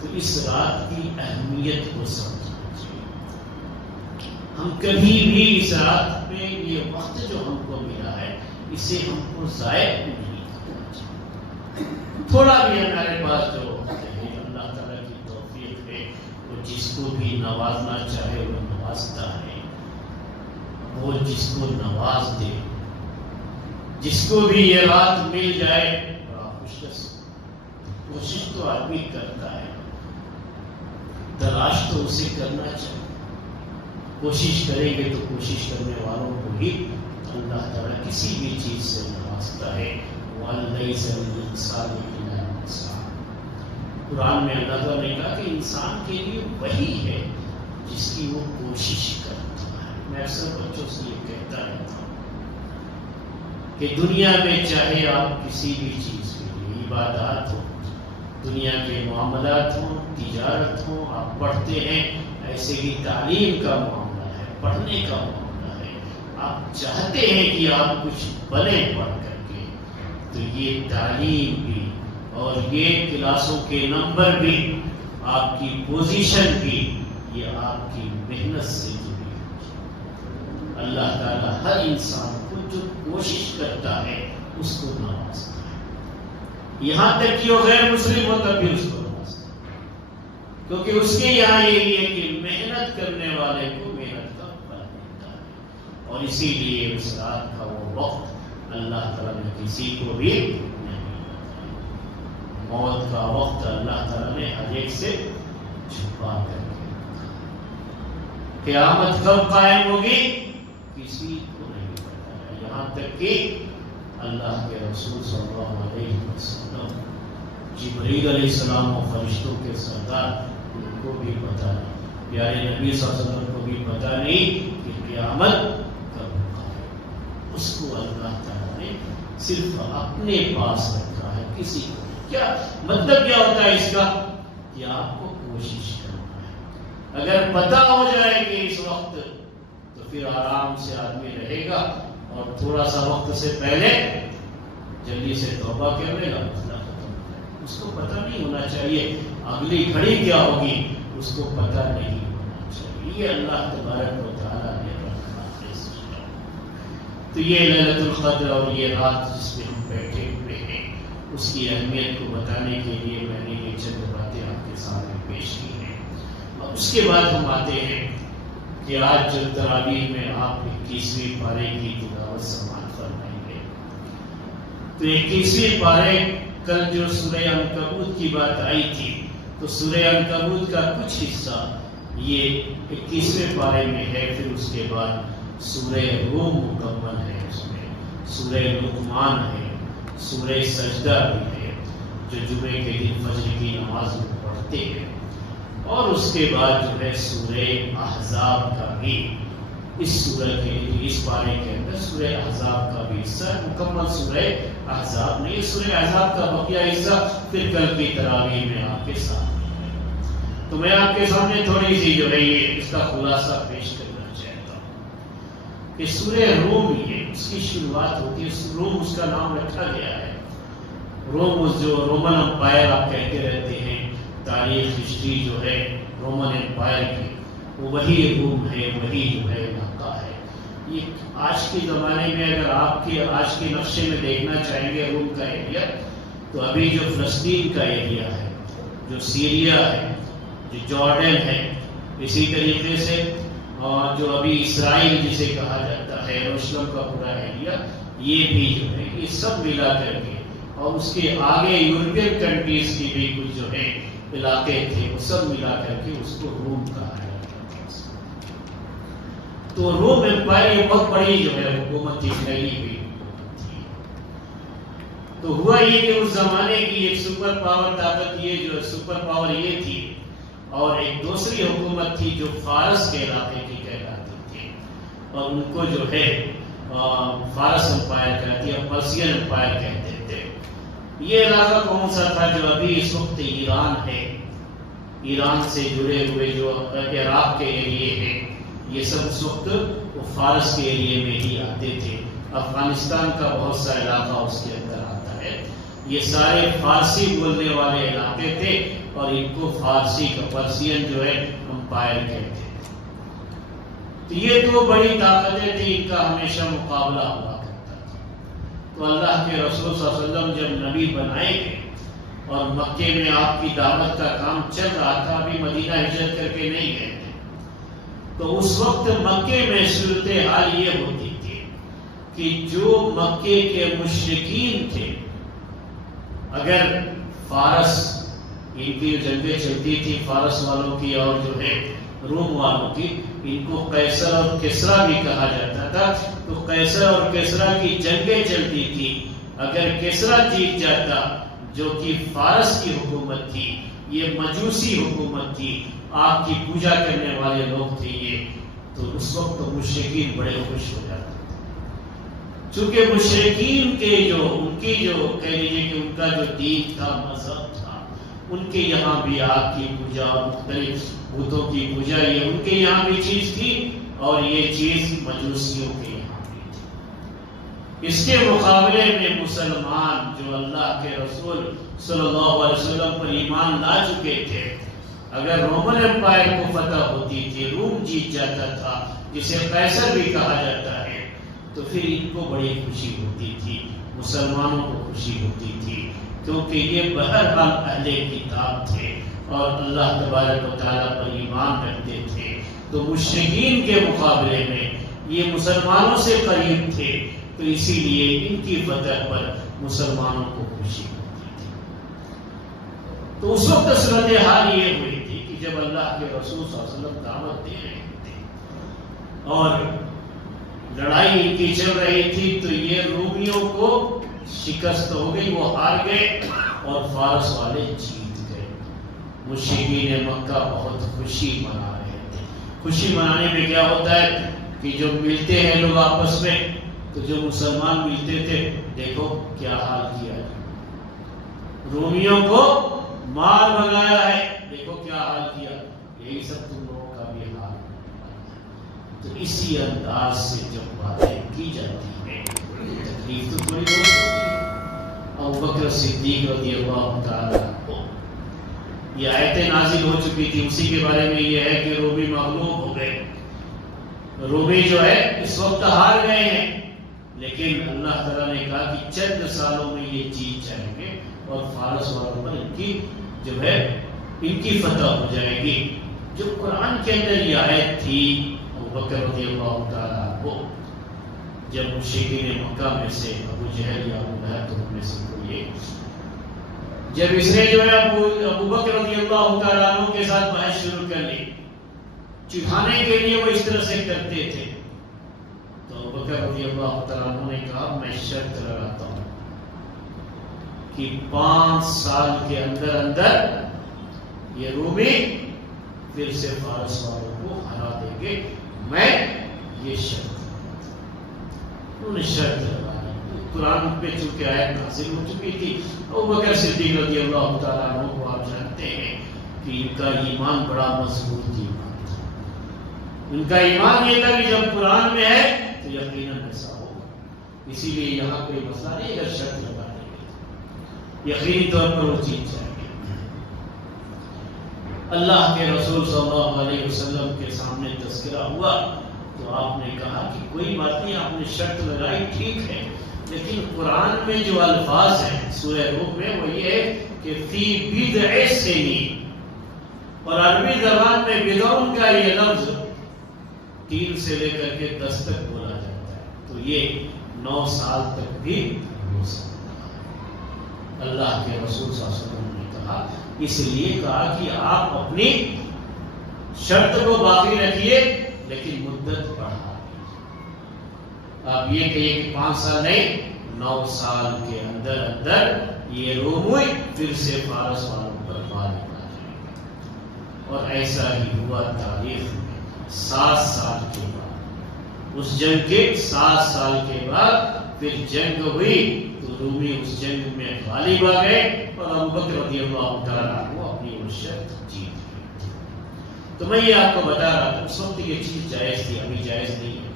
تو اس رات کی اہمیت کو سمجھنا چاہیے۔ ہم کبھی بھی اس رات میں یہ وقت جو ہم کو ملا ہے اسے ہم کو ضائع نہیں کرنا چاہیے۔ تھوڑا بھی ہمارے پاس جو وقت ہے، اللہ تعالیٰ کی توفیق ہے، وہ جس کو بھی نوازنا چاہے وہ نوازتا ہے، وہ جس کو نواز دے، جس کو بھی یہ رات مل جائے بڑا خوش نصیب۔ کوشش تو آدمی کرتا ہے، تلاش تو اسے کرنا چاہیے، کوشش کریں گے تو کوشش کرنے والوں کو ہی اللہ تعالیٰ کسی بھی چیز سے نوازتا ہے۔ وَلَيْسَ لِلْإِنسَانِ إِلَّا مَا سَعَىٰ، قرآن میں اللہ تعالیٰ نے کہا کہ انسان کے لیے وہی ہے جس کی وہ کوشش کرتا ہے۔ میں اکثر بچوں سے یہ کہتا رہتا ہوں کہ دنیا میں چاہے آپ کسی بھی چیز کے لیے، عبادات ہو، دنیا کے معاملات ہوں، تجارت ہوں، آپ پڑھتے ہیں، ایسے ہی تعلیم کا معاملہ ہے، پڑھنے کا معاملہ ہے، آپ چاہتے ہیں کہ آپ کچھ بنے پڑھ کر کے، تو یہ تعلیم بھی اور یہ کلاسوں کے نمبر بھی، آپ کی پوزیشن بھی، یہ آپ کی محنت سے جڑی ہے۔ اللہ تعالیٰ ہر انسان کو جو کوشش کرتا ہے اس کو نوازتا ہے، یہاں تک کہ وہ غیر مسلم ہو تب بھی اس کو نوازتا ہے، کیونکہ اس کے یہاں یہی ہے کہ محنت کرنے والے کو محنت کا پھل ملتا ہے، اور اسی لیے اس رات کا وہ وقت اللہ تعالیٰ نے کسی کو بھی نہیں بتایا۔ موت کا وقت اللہ تعالیٰ نے ہر ایک سے چھپا کر کے رکھا۔ قیامت کب قائم ہوگی کسی کو نہیں بتایا، یہاں تک کہ اللہ کے رسول صلی اللہ علیہ وسلم، جبریل علیہ السلام و فرشتوں کے سردار، ان کو بھی پتہ نہیں، پیارے نبی صلی اللہ علیہ وسلم کو بھی پتہ نہیں کہ قیامت کب قائم۔ اس کو اللہ تعالیٰ نے صرف اپنے پاس رکھا ہے، کسی کو۔ کیا مطلب کیا ہوتا ہے اس کا؟ کہ آپ کو کوشش کرنا ہے۔ اگر پتہ ہو جائے کہ اس وقت، تو پھر آرام سے آدمی رہے گا، اور تھوڑا سا وقت سے پہلے جلدی سے توبہ کر لے گا، مسئلہ ختم ہو جائے گا۔ اس کو پتہ نہیں ہونا چاہیے اگلی گھڑی کیا ہوگی، اس کو پتہ نہیں ہونا چاہیے۔ یہ اللہ تبارک و تعالیٰ نے رکھا ہے سسٹم۔ تو یہ لیلۃ القدر اور یہ رات جس میں ہم بیٹھے ہوئے ہیں، اس کی اہمیت کو بتانے کے لیے میں نے یہ چند باتیں آپ کے سامنے پیش کی ہیں۔ اور اس کے بعد ہم آتے ہیں کہ آج جو تراویح میں آپ 21ویں پارے کی تلاوت سماعت فرمائیں گے، تو 21ویں پارے کل جو سورہ عنکبوت کی بات آئی تھی، تو سورہ عنکبوت کا کچھ حصہ یہ 21ویں پارے میں ہے، پھر اس کے بعد سورہ روم مکمل ہے، اس میں سورہ لقمان ہے، سورہ سجدہ بھی ہے جو جمعے کے دن فجر کی نماز میں پڑھتے ہیں، اور اس کے بعد جو ہے سورہ احزاب کا بھی اس سورہ کے اس پارے کے اندر سورہ احزاب کا بھی حصہ ہے، مکمل سورہ احزاب نہیں، سورہ احزاب کا بقیہ حصہ پھر کل کی تراویح میں آپ کے سامنے ہے۔ تو میں آپ کے سامنے تھوڑی سی جو ہے یہ اس کا خلاصہ پیش کرنا چاہتا ہوں کہ سورہ روم یہ اس کی شروعات ہوتی ہے، روم اس کا نام رکھا گیا ہے، روم جو رومن امپائر آپ کہتے رہتے ہیں، تاریخ ہسٹری جو ہے رومن امپائر کی، وہ وہی روم ہے، وہی جو ہے علاقہ ہے۔ یہ آج کے زمانے میں اگر آپ کے آج کے نقشے میں دیکھنا چاہیں گے روم کا ایریا، تو ابھی جو فلسطین کا ایریا ہے، جو سیریا ہے، جو جارڈن ہے، اسی طریقے سے جو ابھی اسرائیل جسے کہا جاتا ہے، یروشلم کا پورا ایریا، یہ بھی جو ہے یہ سب ملا کر کے، اور اس کے آگے یورپین کنٹریز کی بھی کچھ جو ہے علاقے تھے، وہ سب ملا کر کے اس کو روم کہا جاتا ہے۔ تو روم امپائر یہ بہت بڑی جو ہے حکومت تھی، پھیلی ہوئی حکومت تھی۔ تو ہوا یہ کہ اس زمانے کی ایک سپر پاور طاقت یہ جو سپر پاور یہ تھی، اور ایک دوسری حکومت تھی جو فارس کے علاقے کی کہلاتی تھی، اور ان کو جو ہے فارس امپائر کہتی ہے، پرسین امپائر کہتے تھے۔ یہ علاقہ کون سا تھا؟ جو ابھی اس وقت ایران ہے، ایران سے جڑے ہوئے جو عراق کے ایریے ہیں، یہ سب اس وقت وہ فارس کے ایریے میں ہی آتے تھے۔ افغانستان کا بہت سا علاقہ اس کے اندر آتا ہے، یہ سارے فارسی بولنے والے علاقے تھے، اور ان کو فارسی کا پرسین جو ہے امپائر کہتے تھے۔ تو یہ دو بڑی طاقتیں تھیں، ان کا ہمیشہ مقابلہ ہوا کرتا تھا۔ تو اللہ کے رسول صلی اللہ علیہ وسلم جب نبی بنائے گئے اور مکے میں آپ کی دعوت کا کام چل رہا تھا، ابھی مدینہ ہجرت کر کے نہیں گئے تھے، تو اس وقت مکے میں صورتحال یہ ہوتی تھی کہ جو مکے کے مشرکین تھے، اگر فارس ان کی جنگیں چلتی تھی، فارس والوں کی اور جو ہے روم والوں کی، ان کو قیصر اور کسریٰ بھی کہا جاتا تھا، تو قیصر اور کسریٰ کی جنگیں چلتی تھی۔ اگر کسریٰ جیت جاتا، جو کہ فارس کی حکومت تھی، یہ مجوسی حکومت تھی، آگ کی پوجا کرنے والے لوگ تھے یہ، تو اس وقت مشرکین بڑے خوش ہو جاتے تھے، چونکہ مشرکین کے ان کی کہہ لیجیے کہ ان کا جو دین تھا، مذہب تھا، ان کے یہاں بھی آگ کی پوجا، مختلف بتوں کی پوجا، یہ ان کے یہاں بھی چیز تھی، اور یہ چیز مجوسیوں کے یہاں بھی تھی۔ اس کے مقابلے میں مسلمان جو اللہ کے رسول صلی اللہ علیہ وسلم پر ایمان لا چکے تھے، اگر رومن امپائر کو فتح ہوتی تھی، روم جیت جاتا تھا، جسے قیصر بھی کہا جاتا ہے، تو پھر ان کو بڑی خوشی ہوتی تھی، مسلمانوں کو خوشی ہوتی تھی، کیونکہ یہ بہرحال اہل کتاب تھے اور اللہ تبارک و تعالیٰ پر ایمان رکھتے تھے، تو مشرکین کے مقابلے میں یہ مسلمانوں سے قریب تھے، تو اسی لیے ان کی فتح پر مسلمانوں کو خوشی ہوتی تھی۔ تو اس وقت صورتحال یہ ہوئی تھی کہ جب اللہ کے رسول صلی اللہ علیہ وسلم دعوت دے رہے تھے اور لڑائی ان کی چل رہی تھی، تو یہ رومیوں کو شکست ہو گئی، وہ ہار گئے اور فارس والے جیت گئے۔ مشرکین مکہ بہت خوشی منا رہے تھے۔ خوشی منانے میں کیا ہوتا ہے کہ جو ملتے ہیں لوگ آپس میں، تو جو مسلمان ملتے تھے، دیکھو کیا حال کیا ہے، رومیوں کو مال بنایا ہے، دیکھو کیا حال کیا، یہی سب تم لوگوں کا بھی حال ہے۔ تو اسی انداز سے جب باتیں کی جاتی ہیں، تکلیف تو تھوڑی بہت ہوتی ہے۔ ابوبکر صدیق رضی اللہ تعالیٰ عنہ، یہ آیتیں نازل ہو چکی تھی، اسی کے بارے میں یہ ہے کہ رومی مغلوب ہو گئے، رومی جو ہے اس وقت ہار گئے ہیں، لیکن اللہ تعالیٰ نے کہا کہ چند سالوں میں یہ جیت جائیں گے، اور فارس والوں پر ان کی جو ہے ان کی فتح ہو جائے گی۔ جو قرآن کے اندر یہ آیت تھی ابوبکر رضی اللہ تعالیٰ عنہ، جب مشرکین مکہ میں سے ابو جہل یا ابو لہب تو میں سے کوئی ایک، جب اس نے جو ہے ابوبکر رضی اللہ تعالیٰ عنہ کے ساتھ بحث شروع کر لی، چڑھانے کے لیے وہ اس طرح سے کرتے تھے، تو ابوبکر رضی اللہ تعالیٰ عنہ نے کہا میں شرط لگاتا ہوں کہ 5 سال کے اندر اندر یہ رومی پھر سے فارس والوں کو ہرا دیں گے، میں یہ شرط، انہوں نے شرط لگا لی۔ قرآن پہ چونکہ آیت نازل ہو چکی تھی، ابوبکر صدیق رضی اللہ تعالیٰ عنہ کو آپ جانتے ہیں کہ ان کا ایمان بڑا مضبوط ایمان تھا، ان کا ایمان یہ تھا کہ جب قرآن میں ہے تو یقیناً ایسا ہوگا، اسی لیے یہاں کوئی مسئلہ نہیں، اگر شرط لگا دیں گے یقینی طور پر وہ چیز جائے گی۔ اللہ کے رسول صلی اللہ علیہ وسلم کے سامنے تذکرہ ہوا تو آپ نے کہا کہ کوئی بات نہیں، آپ نے شرط لگائی ٹھیک ہے، لیکن قرآن میں جو الفاظ ہیں سورہ روم میں وہ یہ ہے کہ فی بدع سنین، اور عربی زبان میں بدعون کا یہ لفظ 3 سے لے کر کے 10 تک بولا جاتا ہے، تو یہ 9 سال تک بھی ہو سکتا ہے۔ اللہ کے رسول صلی اللہ علیہ وسلم نے کہا، اس لیے کہا کہ آپ اپنی شرط کو باقی رکھیے لیکن مدت بڑھا دیجیے۔ آپ یہ کہیے کہ 5 سال نہیں، 9 سال کے اندر اندر یہ رومی پھر سے فارس والوں پر غالب آ جائے گا، اور ایسا ہی ہوا تاریخ میں 7 سال کے بعد، اس جنگ کے 7 سال کے بعد پھر جنگ ہوئی تو رومی اس جنگ میں غالب آ گئے اور ابوبکر رضی اللہ تعالیٰ عنہ اپنی وہ شرط جیت گئے۔ تو میں یہ آپ کو بتا رہا تھا اس وقت یہ چیز جائز تھی، ابھی جائز نہیں ہے۔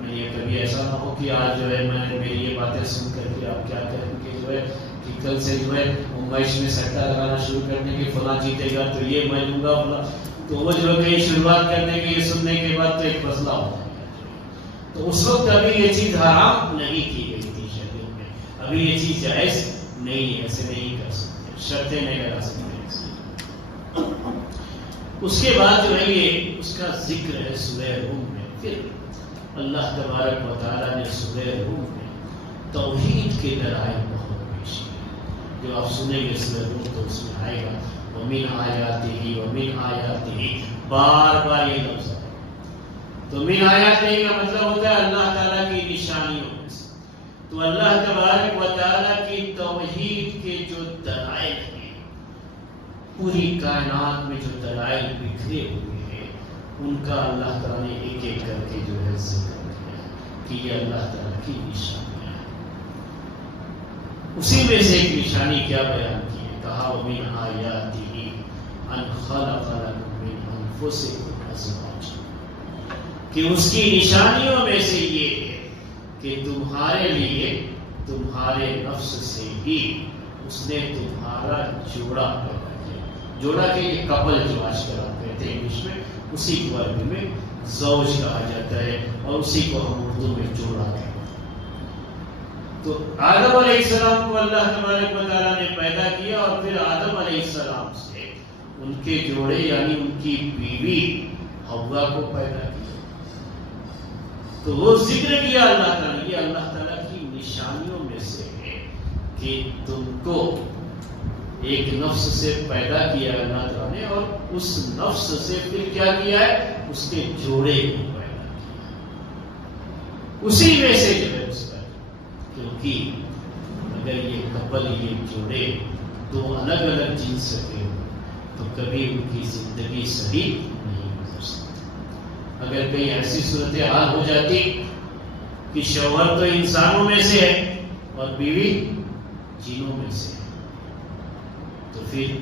میں یہ کبھی ایسا نہ ہو کہ آج جو ہے میں نے میری یہ باتیں سن کر کے آپ کیا کہیں کہ جو ہے کہ کل سے جو ہے ممبئی میں سٹہ لگانا شروع کرنے کے فلاں جیتے گا تو یہ میں لوں گا فلاں، تو وہ جو ہے شروعات کرنے کے یہ سننے کے بعد تو ایک مسئلہ ہو جائے گا۔ تو اس وقت ابھی یہ چیز حرام نہیں کی گئی تھی شریعت میں، ابھی یہ چیز جائز نہیں ہے، ایسے نہیں کر سکتے، شرطیں نہیں لگا سکتے۔ اس کے بعد جو ہے یہ اس کا ذکر ہے سورہ روم میں، پھر اللہ تبارک و تعالیٰ نے سورہ روم میں توحید کے دلائل بہت پیش کیے، جو آپ سنیں گے سورہ روم تو اس میں آئے گا وَمِنْ آیَاتِهِ وَمِنْ آیَاتِهِ، بار بار یہ لفظ ہے۔ تو من آیاتہ کا مطلب ہوتا ہے اللہ تعالیٰ کی نشانیوں میں سے، تو اللہ تبارک و تعالیٰ کی توحید کے جو دلائل ہیں، پوری کائنات میں جو دلائل بکھرے ہوئے ہیں، ان کا اللہ تعالیٰ نے ایک ایک کر کے جو ہے ذکر کیا کہ یہ اللہ تعالیٰ کی نشانیاں ہیں۔ اسی میں سے ایک نشانی کیا بیان کی ہے، کہا وَمِنْ آیَاتِهِ أَنْ خَلَقَ لَكُم مِّنْ أَنفُسِكُمْ أَزْوَاجًا، کہ اس کی نشانیوں میں سے یہ ہے کہ تمہارے لیے تمہارے نفس سے ہی اس نے تمہارا جوڑا پیدا کیا۔ جوڑا کہ یہ کپل جو آج کل آپ کہتے ہیں انگلش میں، اسی کو عربی میں زوج کہا جاتا ہے، اور اسی کو ہم اردو میں جوڑا کہتے ہیں۔ تو آدم علیہ السلام کو اللہ تبارک و تعالیٰ نے پیدا کیا، اور پھر آدم علیہ السلام سے ان کے جوڑے یعنی ان کی بیوی حوا کو پیدا کیا۔ تو وہ ذکر کیا اللہ تعالیٰ، یہ اللہ تعالیٰ کی نشانیوں میں سے ہے کہ تم کو ایک نفس سے پیدا کیا اللہ تعالیٰ نے، اور اس نفس سے پھر کیا کیا ہے، اس کے جوڑے کو پیدا کیا، اسی میں سے جو ہے اس کا، کیونکہ اگر یہ کپل یہ جوڑے دو الگ الگ جنس کے ہو تو کبھی ان کی زندگی صحیح نہیں گزر سکتی۔ اگر کہیں ایسی صورتحال ہو جاتی کہ شوہر تو انسانوں میں سے ہے اور بیوی جنوں میں سے ہے، تو پھر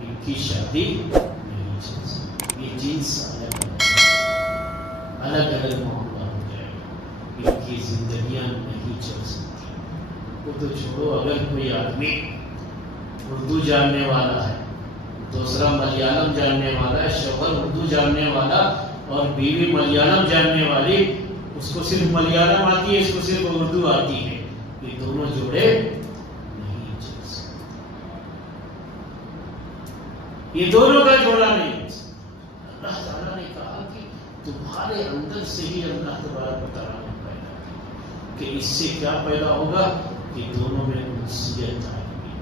ان کی شادی نہیں چل سکتی، یہ جنس الگ الگ معاملہ ہو جائے گا، ان کی زندگیاں نہیں چل سکتی۔ وہ تو چھوڑو، اگر کوئی آدمی اردو جاننے والا ہے، دوسرا ملیالم جاننے والا ہے، شوہر اردو جاننے والا اور بیوی ملیالم جاننے والی، اس کو صرف ملیالم آتی ہے، اس کو صرف اردو آتی ہے، یہ دونوں جوڑے نہیں چل سکتے۔ یہ دونوں کا جوڑا نہیں ہو سکتا۔ اللہ تعالیٰ نے کہا کہ تمہارے اندر سے ہی اللہ تبارک و تعالیٰ نے پیدا کیا، کہ اس سے کیا پیدا ہوگا کہ دونوں میں انسیت آئے گی۔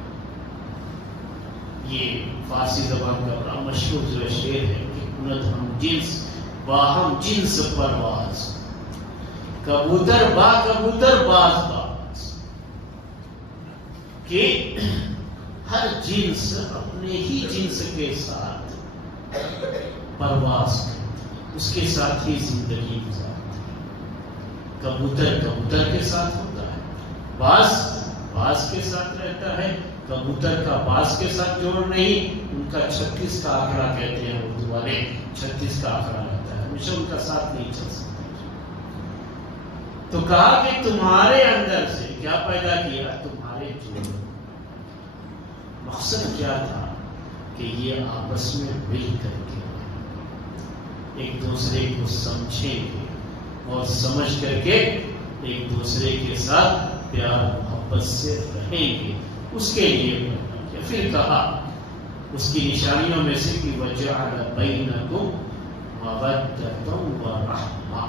یہ فارسی زبان کا بڑا مشہور جو شعر ہے کہ کند ہم جنس باہم جنس پرواز، کبوتر با کبوتر باز باز، کہ ہر جنس اپنے ہی جنس کے ساتھ پرواز کرتا، اس کے ساتھ ہی زندگی گزارتا ہے۔ کبوتر کبوتر کے ساتھ ہوتا ہے، باز باز کے ساتھ رہتا ہے۔ کبوتر کا باز کے ساتھ جوڑ نہیں، ان کا 36 کا آنکڑا کہتے ہیں اردو والے، 36 کا آنکڑا رہتا ہے، ہمیشہ ان کا ساتھ نہیں چل سکتا۔ تو کہا کہ تمہارے اندر سے کیا پیدا کیا؟ تمہارے جوڑ۔ مقصد کیا تھا؟ کہ یہ آپس میں مل کر کے ایک دوسرے کو سمجھیں گے اور سمجھ کر کے ایک دوسرے کے ساتھ پیار محبت سے رہیں گے، اس کے لیے پیدا کیا۔ پھر کہا اس کی نشانیوں میں سے کہ وَجَعَلَ بَيْنَكُمْ مَوَدَّةً وَرَحْمَةً،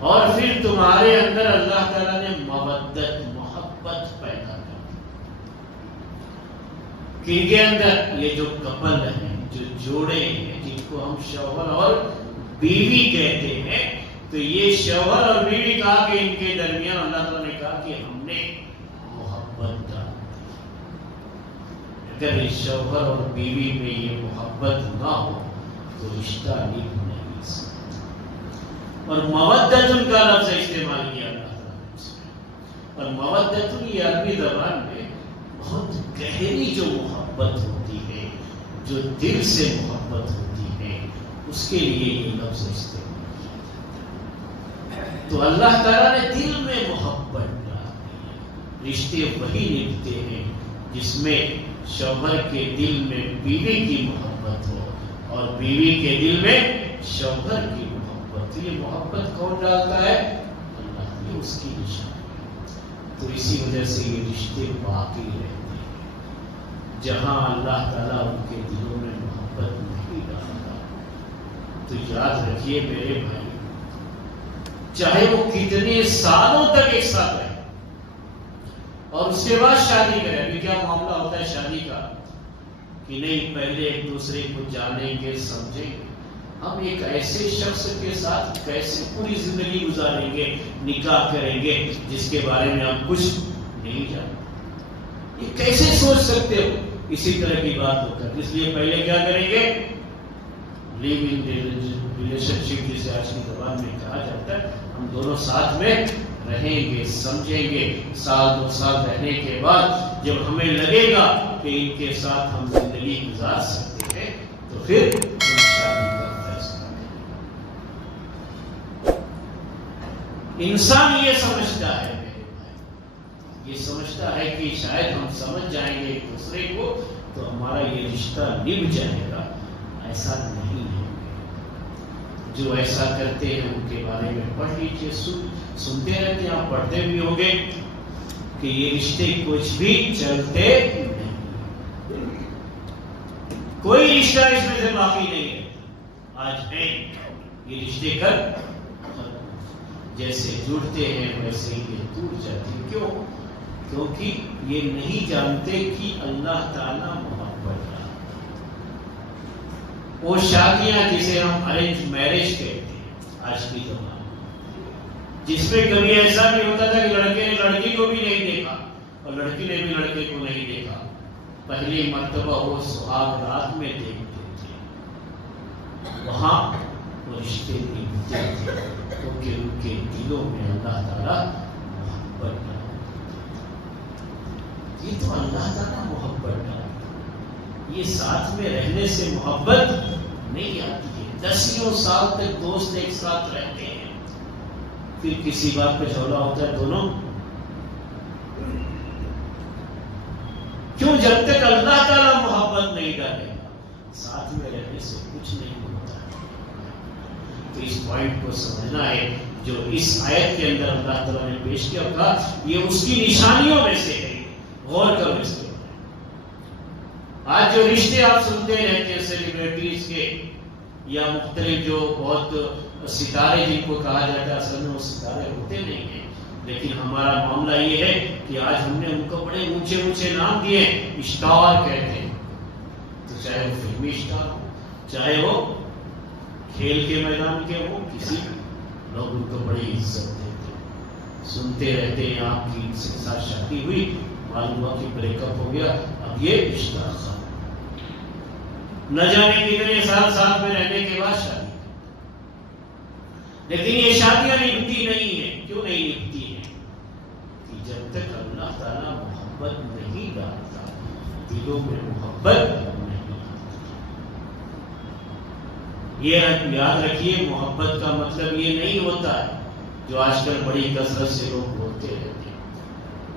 اور پھر تمہارے اندر اللہ تعالیٰ نے مودت محبت پیدا کر دی۔ ان کے اندر یہ جو کپل ہیں، جو جوڑے ہیں، جن کو ہم شوہر اور بیوی کہتے ہیں، تو یہ شوہر اور بیوی کہا کہ ان کے درمیان اللہ تعالیٰ نے کہا کہ ہم نے محبت ڈال دی۔ اگر اس شوہر اور بیوی میں یہ محبت نہ ہو تو رشتہ نبھ نہیں سکتا۔ اور مودتن کا لفظ استعمال کیا اللہ تعالیٰ نے، اور مودتن یہ عربی زبان میں بہت گہری جو محبت ہوتی ہے، جو دل سے محبت ہوتی ہے، اس کے لیے یہ لفظ استعمال کیا۔ تو اللہ تعالیٰ نے دل میں محبت ڈال دی۔ رشتے وہی نبھتے ہیں جس میں شوہر کے دل میں بیوی کی محبت ہو اور بیوی کے دل میں شوہر کی محبت۔ یہ محبت کون ڈالتا ہے؟ اللہ، یہ اس کی نشانی۔ تو اسی وجہ سے یہ رشتے باقی رہتے ہیں۔ جہاں اللہ تعالیٰ ان کے دلوں میں محبت نہیں ڈالتا، تو یاد رکھیے میرے بھائی، چاہے وہ کتنے سالوں تک ایک ساتھ رہے اور اس کے بعد شادی کرے۔ ابھی کیا معاملہ ہوتا ہے شادی کا کہ نہیں، پہلے ایک دوسرے کو جانیں گے، سمجھیں گے، ہم ایک ایسے شخص کے ساتھ کیسے پوری زندگی گزاریں گے، نکاح کریں گے جس کے بارے میں ہم کچھ نہیں جانتے، یہ کیسے سوچ سکتے ہو؟ اسی طرح کی بات ہوتا ہے۔ اس لیے پہلے کیا کریں گے؟ لیو ان ریلیشن شپ، جسے آج کی زبان میں کہا جاتا ہے، ہم دونوں ساتھ میں رہیں گے، سمجھیں گے، سال دو سال رہنے کے بعد جب ہمیں لگے گا کہ ان کے ساتھ ہم زندگی گزار سکتے ہیں تو پھر شادی کا فیصلہ کریں۔ انسان یہ سمجھتا ہے، یہ سمجھتا ہے کہ شاید ہم سمجھ جائیں گے ایک دوسرے کو تو ہمارا یہ رشتہ نبھ جائے گا۔ ایسا نہیں ہے۔ جو ایسا کرتے ہیں ان کے بارے میں پڑھ لیجیے، سنتے رہتے ہیں، آپ پڑھتے بھی ہوں گے کہ یہ رشتے کچھ بھی چلتے نہیں، کوئی رشتہ اس میں سے باقی نہیں ہے۔ آج ہے یہ رشتے کر جیسے جڑتے ہیں ویسے ہی یہ ٹوٹ جاتے ہیں۔ کیوں؟ کیونکہ یہ نہیں جانتے کہ اللہ تعالیٰ محبت ہے۔ وہ شادیاں جسے ہم ارینج میرج کہتے ہیں آج کی زمانے میں، جس میں کبھی ایسا بھی ہوتا تھا کہ لڑکے نے لڑکی کو بھی نہیں دیکھا اور لڑکی نے بھی لڑکے کو نہیں دیکھا، پہلی مرتبہ وہ سہاگ رات میں دیکھتے تھے، وہاں وہ رشتے نبھتے تھے کیونکہ ان کے دلوں میں اللہ تعالیٰ محبت ڈالتا۔ یہ تو اللہ تعالیٰ محبت ڈالتا، یہ ساتھ میں رہنے سے محبت نہیں آتی ہے۔ 10 سال تک دوست ایک ساتھ رہتے ہیں، پھر کسی بات پہ جھگڑا ہوتا ہے دونوں، کیوں؟ جب تک اللہ تعالیٰ محبت نہیں ڈالے گا ساتھ میں رہنے سے کچھ نہیں ہوتا۔ تو اس پوائنٹ کو سمجھنا ہے جو اس آیت کے اندر اللہ تعالیٰ نے پیش کیا تھا، یہ اس کی نشانیوں میں سے ہے، غور کرو اس کے۔ آج جو رشتے آپ سنتے رہتے ہیں سیلیبریٹیز کے یا مختلف جو بہت ستارے جن کو کہا جاتا ہے، اصل میں وہ ستارے ہوتے نہیں ہیں، لیکن ہمارا معاملہ یہ ہے کہ آج ہم نے ان کو بڑے اونچے اونچے نام دیے، اسٹار کہتے ہیں۔ تو چاہے وہ فلمی اسٹار ہو، چاہے وہ کھیل کے میدان کے ہو، کسی لوگ ان کو بڑی عزت دیتے ہیں، سنتے رہتے ہیں آپ کی ان کے ساتھ شادی ہوئی، معلوم ہوا کہ بریک اپ ہو گیا، اب یہ اسٹار تھا، نہ جانے کتنے سال ساتھ میں رہنے کے بعد شادی۔ لیکن یہ شادیاں نبھتی نہیں ہیں۔ کیوں نہیں نبھتی ہیں؟ کہ جب تک اللہ تعالیٰ محبت نہیں ڈالتا، دلوں میں محبت نہیں آتی۔ یہ یاد رکھیے، محبت کا مطلب یہ نہیں ہوتا ہے جو آج کل بڑی کثرت سے لوگ بولتے رہتے ہیں۔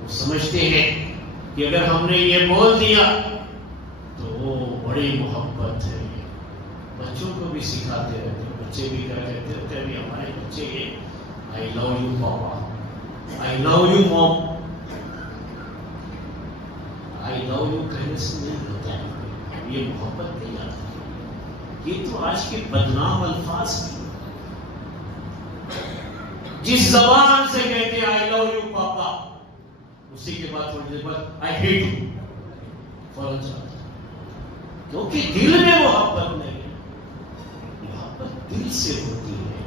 وہ سمجھتے ہیں کہ اگر ہم نے یہ بول دیا تو وہ بڑی محبت ہے۔ بچوں کو بھی سکھاتے رہتے ہیں، بچے بھی کیا کہتے رہتے ہیں، ابھی ہمارے بچے یہ I love you papa, I love you mom, I love you کہنے سے نہیں ہوتا ہے، یہ محبت نہیں آتی۔ یہ تو آج کے بدنام الفاظ ہیں۔ جس زبان سے کہتے ہیں آئی لو یو پاپا، اسی کے بعد تھوڑی دیر بعد آئی ہیٹ یو فوراً چاہتا، کیونکہ دل میں محبت نہیں ہے۔ محبت دل سے ہوتی ہے،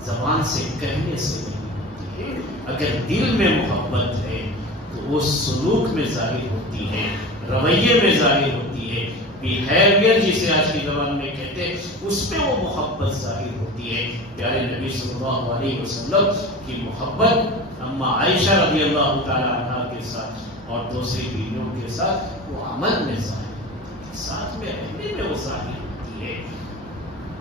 زبان سے کہنے سے نہیں ہوتی ہے۔ اگر دل میں محبت ہے تو وہ سلوک میں ظاہر ہوتی ہے، رویے میں ظاہر ہوتی ہے، بیہیویئر جسے آج کی زبان میں کہتے ہیں، اس میں وہ محبت ظاہر ہوتی ہے۔ پیارے نبی صلی اللہ علیہ وسلم کی محبت اما عائشہ رضی اللہ تعالی عنہ کے ساتھ اور دوسری بیویوں کے ساتھ وہ عمل میں ظاہر ہوتی ہے، ساتھ میں رہنے میں وہ ظاہر ہوتی ہے۔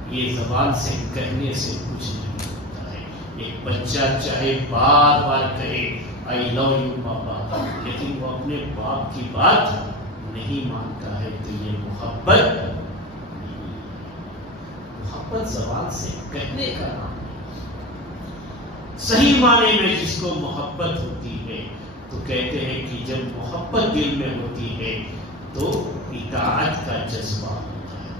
یہ زبان سے کہنے سے کچھ نہیں ہوتا ہے۔ ایک بچہ چاہے بار بار کہے آئی لو یو پاپا، لیکن وہ اپنے باپ کی بات نہیں مانتا ہے تو یہ محبت نہیں ہے۔ محبت زبان سے کہنے کا نام نہیں۔ صحیح معنی میں جس کو محبت ہوتی ہے تو کہتے ہیں کہ جب محبت دل میں ہوتی ہے تو اطاعت کا جذبہ ہوتا ہے،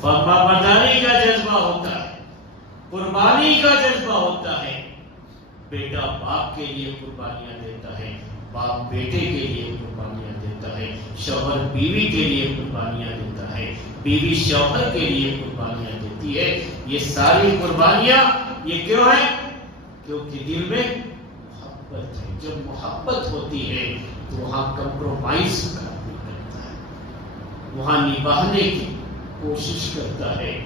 فرمانبرداری کا جذبہ ہوتا ہے، قربانی کا جذبہ ہوتا ہے۔ بیٹا باپ کے لیے قربانیاں دیتا ہے، باپ بیٹے کے لیے قربانیاں دیتا ہے، شوہر بیوی کے لیے قربانیاں دیتا ہے، بیوی شوہر کے لیے قربانیاں دیتی ہے۔ یہ ساری قربانیاں یہ کیوں ہیں؟ کیونکہ دل میں محبت ہے۔ جب محبت ہوتی ہے تو وہاں کمپرومائز کرتا ہے، وہاں نبھانے کی کوشش کرتا ہے،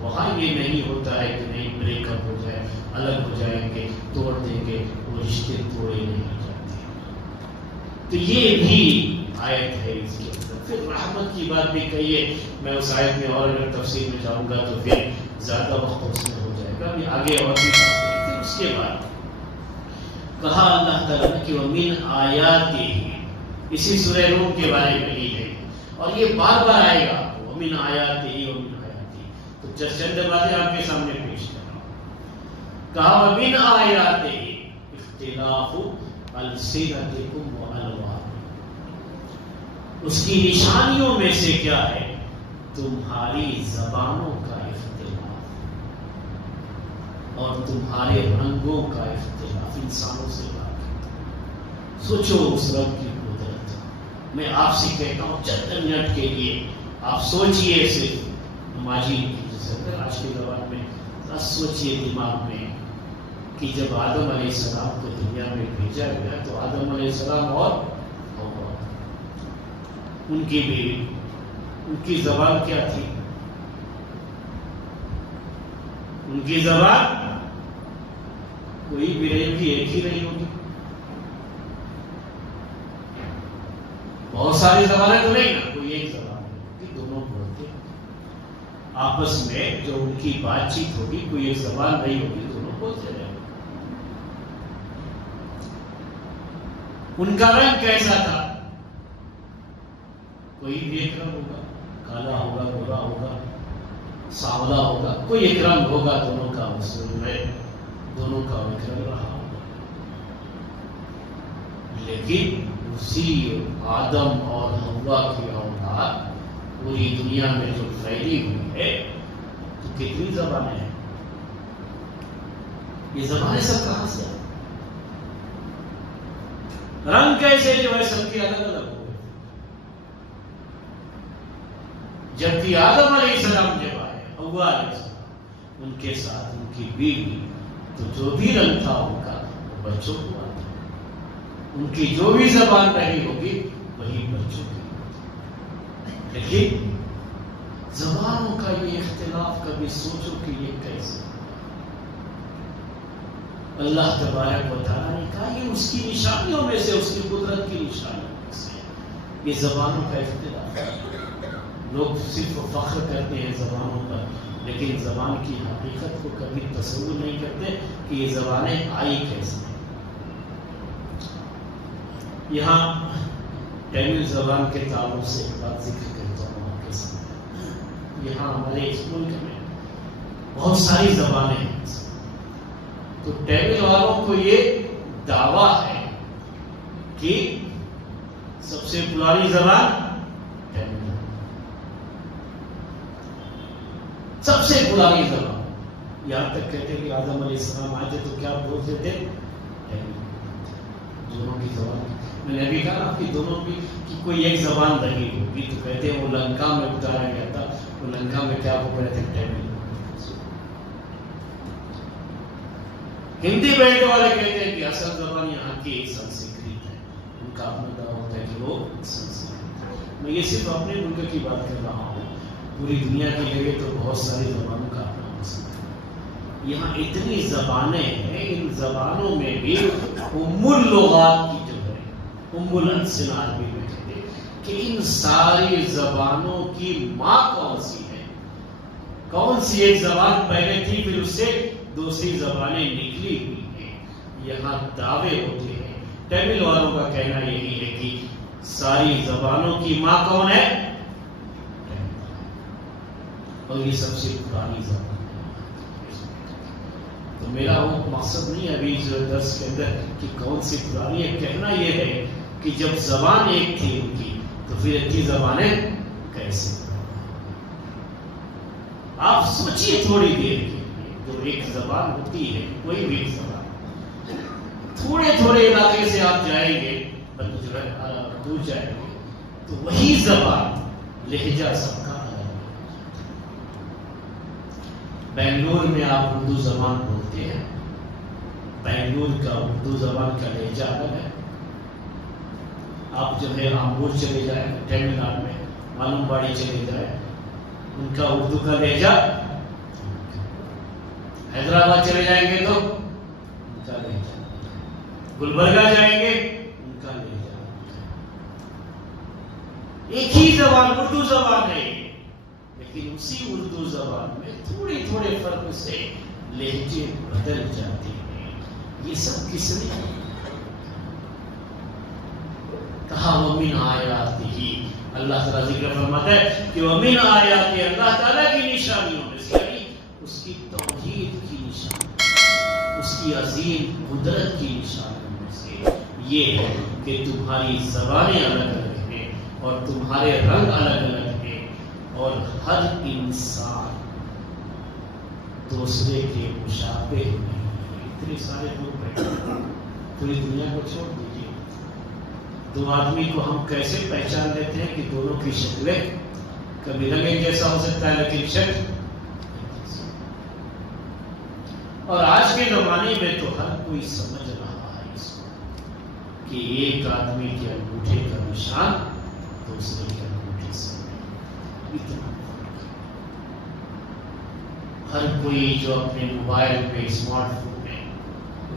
وہاں یہ نہیں ہوتا ہے کہ نہیں بریک اپ ہو جائے، الگ ہو جائیں گے، توڑ دیں گے، وہ رشتے توڑے نہیں جاتے۔ تو یہ بھی آیت ہے اس کے اندر۔ پھر رحمت کی بات بھی کہیے، میں اس آیت میں اور اگر تفصیل میں جاؤں گا تو پھر زیادہ وقت اس میں ہو جائے گا، ابھی آگے اور بھی بات ہے۔ پھر اس کے بعد کہا اللہ تعالیٰ نے کہ وَمِنْ آیَاتِهِ، اسی سورہ روم کے بارے میں ہی ہے، اور یہ بار بار آئے گا، وَمِنْ آیَاتِهِ وَمِنْ آیَاتِهِ۔ تو چند باتیں آپ کے سامنے پیش کر رہا ہوں۔ کہا وَمِنْ آیَاتِهِ اخْتِلَافُ أَلْسِنَتِكُمْ وَأَلْوَانِكُمْ، اس کی نشانیوں میں سے کیا ہے؟ تمہاری زبانوں کا اختلاف اور تمہارے رنگوں کا اختلاف، انسانوں سے بات کرتا ہوں۔ سوچو اس رب کی قدرت۔ میں آپ سے کہتا ہوں چند منٹ کے لیے آپ سوچئے، صرف نمازی آج کے زبان میں سوچئے دماغ میں کہ جب آدم علیہ السلام کو دنیا میں بھیجا گیا تو آدم علیہ السلام اور حوا ان کی بیوی، ان کی زبان کیا تھی؟ ان کی زبان کوئی برین بھی ایک ہی نہیں ہوگی، بہت ساری زبانیں تو نہیں نا، کوئی ایک زبان ہوگی، دونوں بولتے آپس میں جو ان کی بات چیت ہوگی کوئی ایک زبان نہیں ہوگی، دونوں بولتے رہے۔ ان کا رنگ کیسا تھا؟ کوئی بھی ایک رنگ ہوگا، کالا ہوگا، گورا ہوگا، سانولا ہوگا، کوئی ایک رنگ ہوگا دونوں کا، دونوں کا ایک رنگ رہا ہوگا۔ لیکن اسی آدم اور حوا کی اولاد پوری دنیا میں جو پھیلی ہوئی ہے، تو کتنی زبانیں ہیں؟ یہ زبانیں سب کہاں سے ہیں؟ رنگ کیسے جو ہے سب کے الگ الگ ہوئے، جبکہ آدم علیہ السلام جب آئے، حوا علیہ السلام، ان کے ساتھ ان کی بیوی، تو جو بھی رنگ تھا ان کا وہ بچوں کو آتا، ان کی جو بھی زبان رہی ہوگی وہی بچوں کی، لیکن زبانوں کا یہ اختلاف کبھی سوچو کہ یہ کیسے؟ اللہ تبارک و تعالیٰ نے کہا یہ اس کی نشانیوں میں سے، اس کی قدرت کی نشانیوں میں سے یہ زبانوں کا اختلاف ہے۔ لوگ صرف فخر کرتے ہیں زبانوں پر، لیکن زبان کی حقیقت کو کبھی تصور نہیں کرتے کہ یہ زبانیں آئی کیسے۔ یہاں تیمل زبان کے تعلق سے ایک بات ذکر کرتا ہوں آپ کے سامنے۔ یہاں ہمارے اس ملک میں بہت ساری زبانیں ہیں، تو تیمل والوں کو یہ دعویٰ ہے کہ سب سے پرانی زبان تیمل، سب سے پرانی زبان۔ یہاں تک کہتے ہیں کہ آدم علیہ السلام آئے تھے تو کیا بولتے تھے؟ دونوں کی زبان۔ میں نے ابھی کہا آپ کی دونوں کی کوئی ایک زبان رہی ہوگی، تو کہتے ہیں وہ لنکا میں اتارا گیا تھا، وہ لنکا میں کیا بول رہے تھے؟ تیمل۔ ہندی بیلٹ والے کہتے ہیں کہ اصل زبان یہاں کی سنسکرت ہے، ان کا اپنا دعویٰ ہوتا ہے کہ وہ سنسکرت ہے۔ میں یہ صرف اپنے ملک کی بات کر رہا ہوں، پوری دنیا کی جگہ تو بہت ساری زبانوں کا اپنا مسئلہ ہے۔ یہاں اتنی زبانیں ہیں، ان زبانوں میں بھی ام اللغات کی جو ہے، ام الالسن عربی میں کہتے ہیں کہ ان ساری زبانوں کی ماں کون سی ہے، کون سی ایک زبان پہلے تھی پھر اس سے دوسری زبانیں نکلی ہوئی ہیں۔ یہاں دعوے ہوتے ہیں، تیمل والوں کا کہنا یہی ہے کہ ساری زبانوں کی ماں کون ہے؟ اور یہ سب سے پرانی زبان ہے۔ تو میرا وہ مقصد نہیں ہے ابھی جو درس کے اندر کہ کون سی پرانی ہے، کہنا یہ ہے کہ جب زبان ایک تھی ان کی تو پھر اتنی زبانیں کیسے؟ آپ سوچیے تھوڑی دیر کی، جو ایک زبان ہوتی ہے، کوئی بھی زبان، تھوڑے تھوڑے علاقے سے آپ جائیں گے، دور جائیں گے، تو وہی زبان لہجہ سب کا الگ ہے۔ بنگلور میں آپ اردو زبان بولتے ہیں، بنگلور کا اردو زبان کا لہجہ الگ ہے۔ آپ جو ہے آمبور چلے جائیں، تمل ناڈو میں معلوم باڑی چلے جائیں، ان کا اردو کا لہجہ، حیدرآباد چلے جائیں گے تو ان کا لہجہ، گلبرگہ جائیں گے ان کا لہجہ، ایک ہی زبان اردو زبان ہے، لیکن اسی اردو زبان میں تھوڑے تھوڑے فرق سے لہجے بدل جاتے ہیں۔ یہ سب کس نے کہا؟ وَمِنْ آیَاتِهِ، اللہ تعالیٰ ذکر فرماتا ہے کہ وَمِنْ آیَاتِهِ، اللہ تعالیٰ کی نشانیوں میں سے، یعنی اس کی توحید کی نشانی، اس کی عظیم قدرت کی نشانیوں میں سے یہ ہے کہ تمہاری زبانیں الگ الگ ہیں اور تمہارے رنگ الگ الگ ہیں، اور ہر انسان دوسرے کے مشابہ نہیں ہے۔ اتنے سارے لوگ بیٹھے ہیں، پوری دنیا کو چھوڑ دیجیے، دو آدمی کو ہم کیسے پہچان لیتے ہیں کہ دونوں کی شکلیں، کبھی رنگ ایک جیسا ہو سکتا ہے لیکن شکل، اور آج کے زمانے میں تو ہر کوئی سمجھ رہا ہے اس کو کہ ایک آدمی کے انگوٹھے کا نشان دوسرے کے انگوٹھے سے اتنا فرق ہے۔ ہر کوئی جو اپنے موبائل پہ، اسمارٹ فون میں،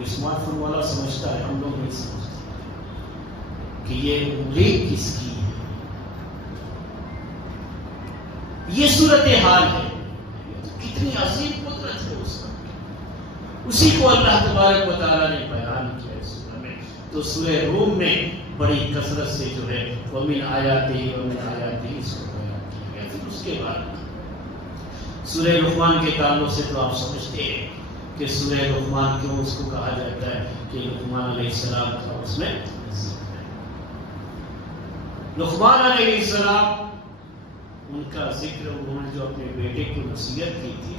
اسمارٹ فون والا سمجھتا ہے، ہم لوگ نہیں سمجھتے کہ یہ انگلی کس کی ہے۔ یہ صورتحال ہے، کتنی عظیم قدرت ہے اس کا، اسی کو اللہ تبارک و تعالیٰ نے بیان کیا ہے سورہ میں۔ تو سورہ روم میں بڑی کثرت سے جو ہے وَمِنْ آیَاتِهِ وَمِنْ آیَاتِهِ اس کو بیان کیا گیا۔ پھر اس کے بعد سورہ لقمان کے تعلق سے تو آپ سمجھتے ہیں کہ سورہ لقمان کیوں اس کو کہا جاتا ہے کہ لقمان علیہ السلام کا اس میں ذکر لقمان علیہ السلام، ان کا ذکر انہوں نے جو اپنے بیٹے کو نصیحت کی تھی،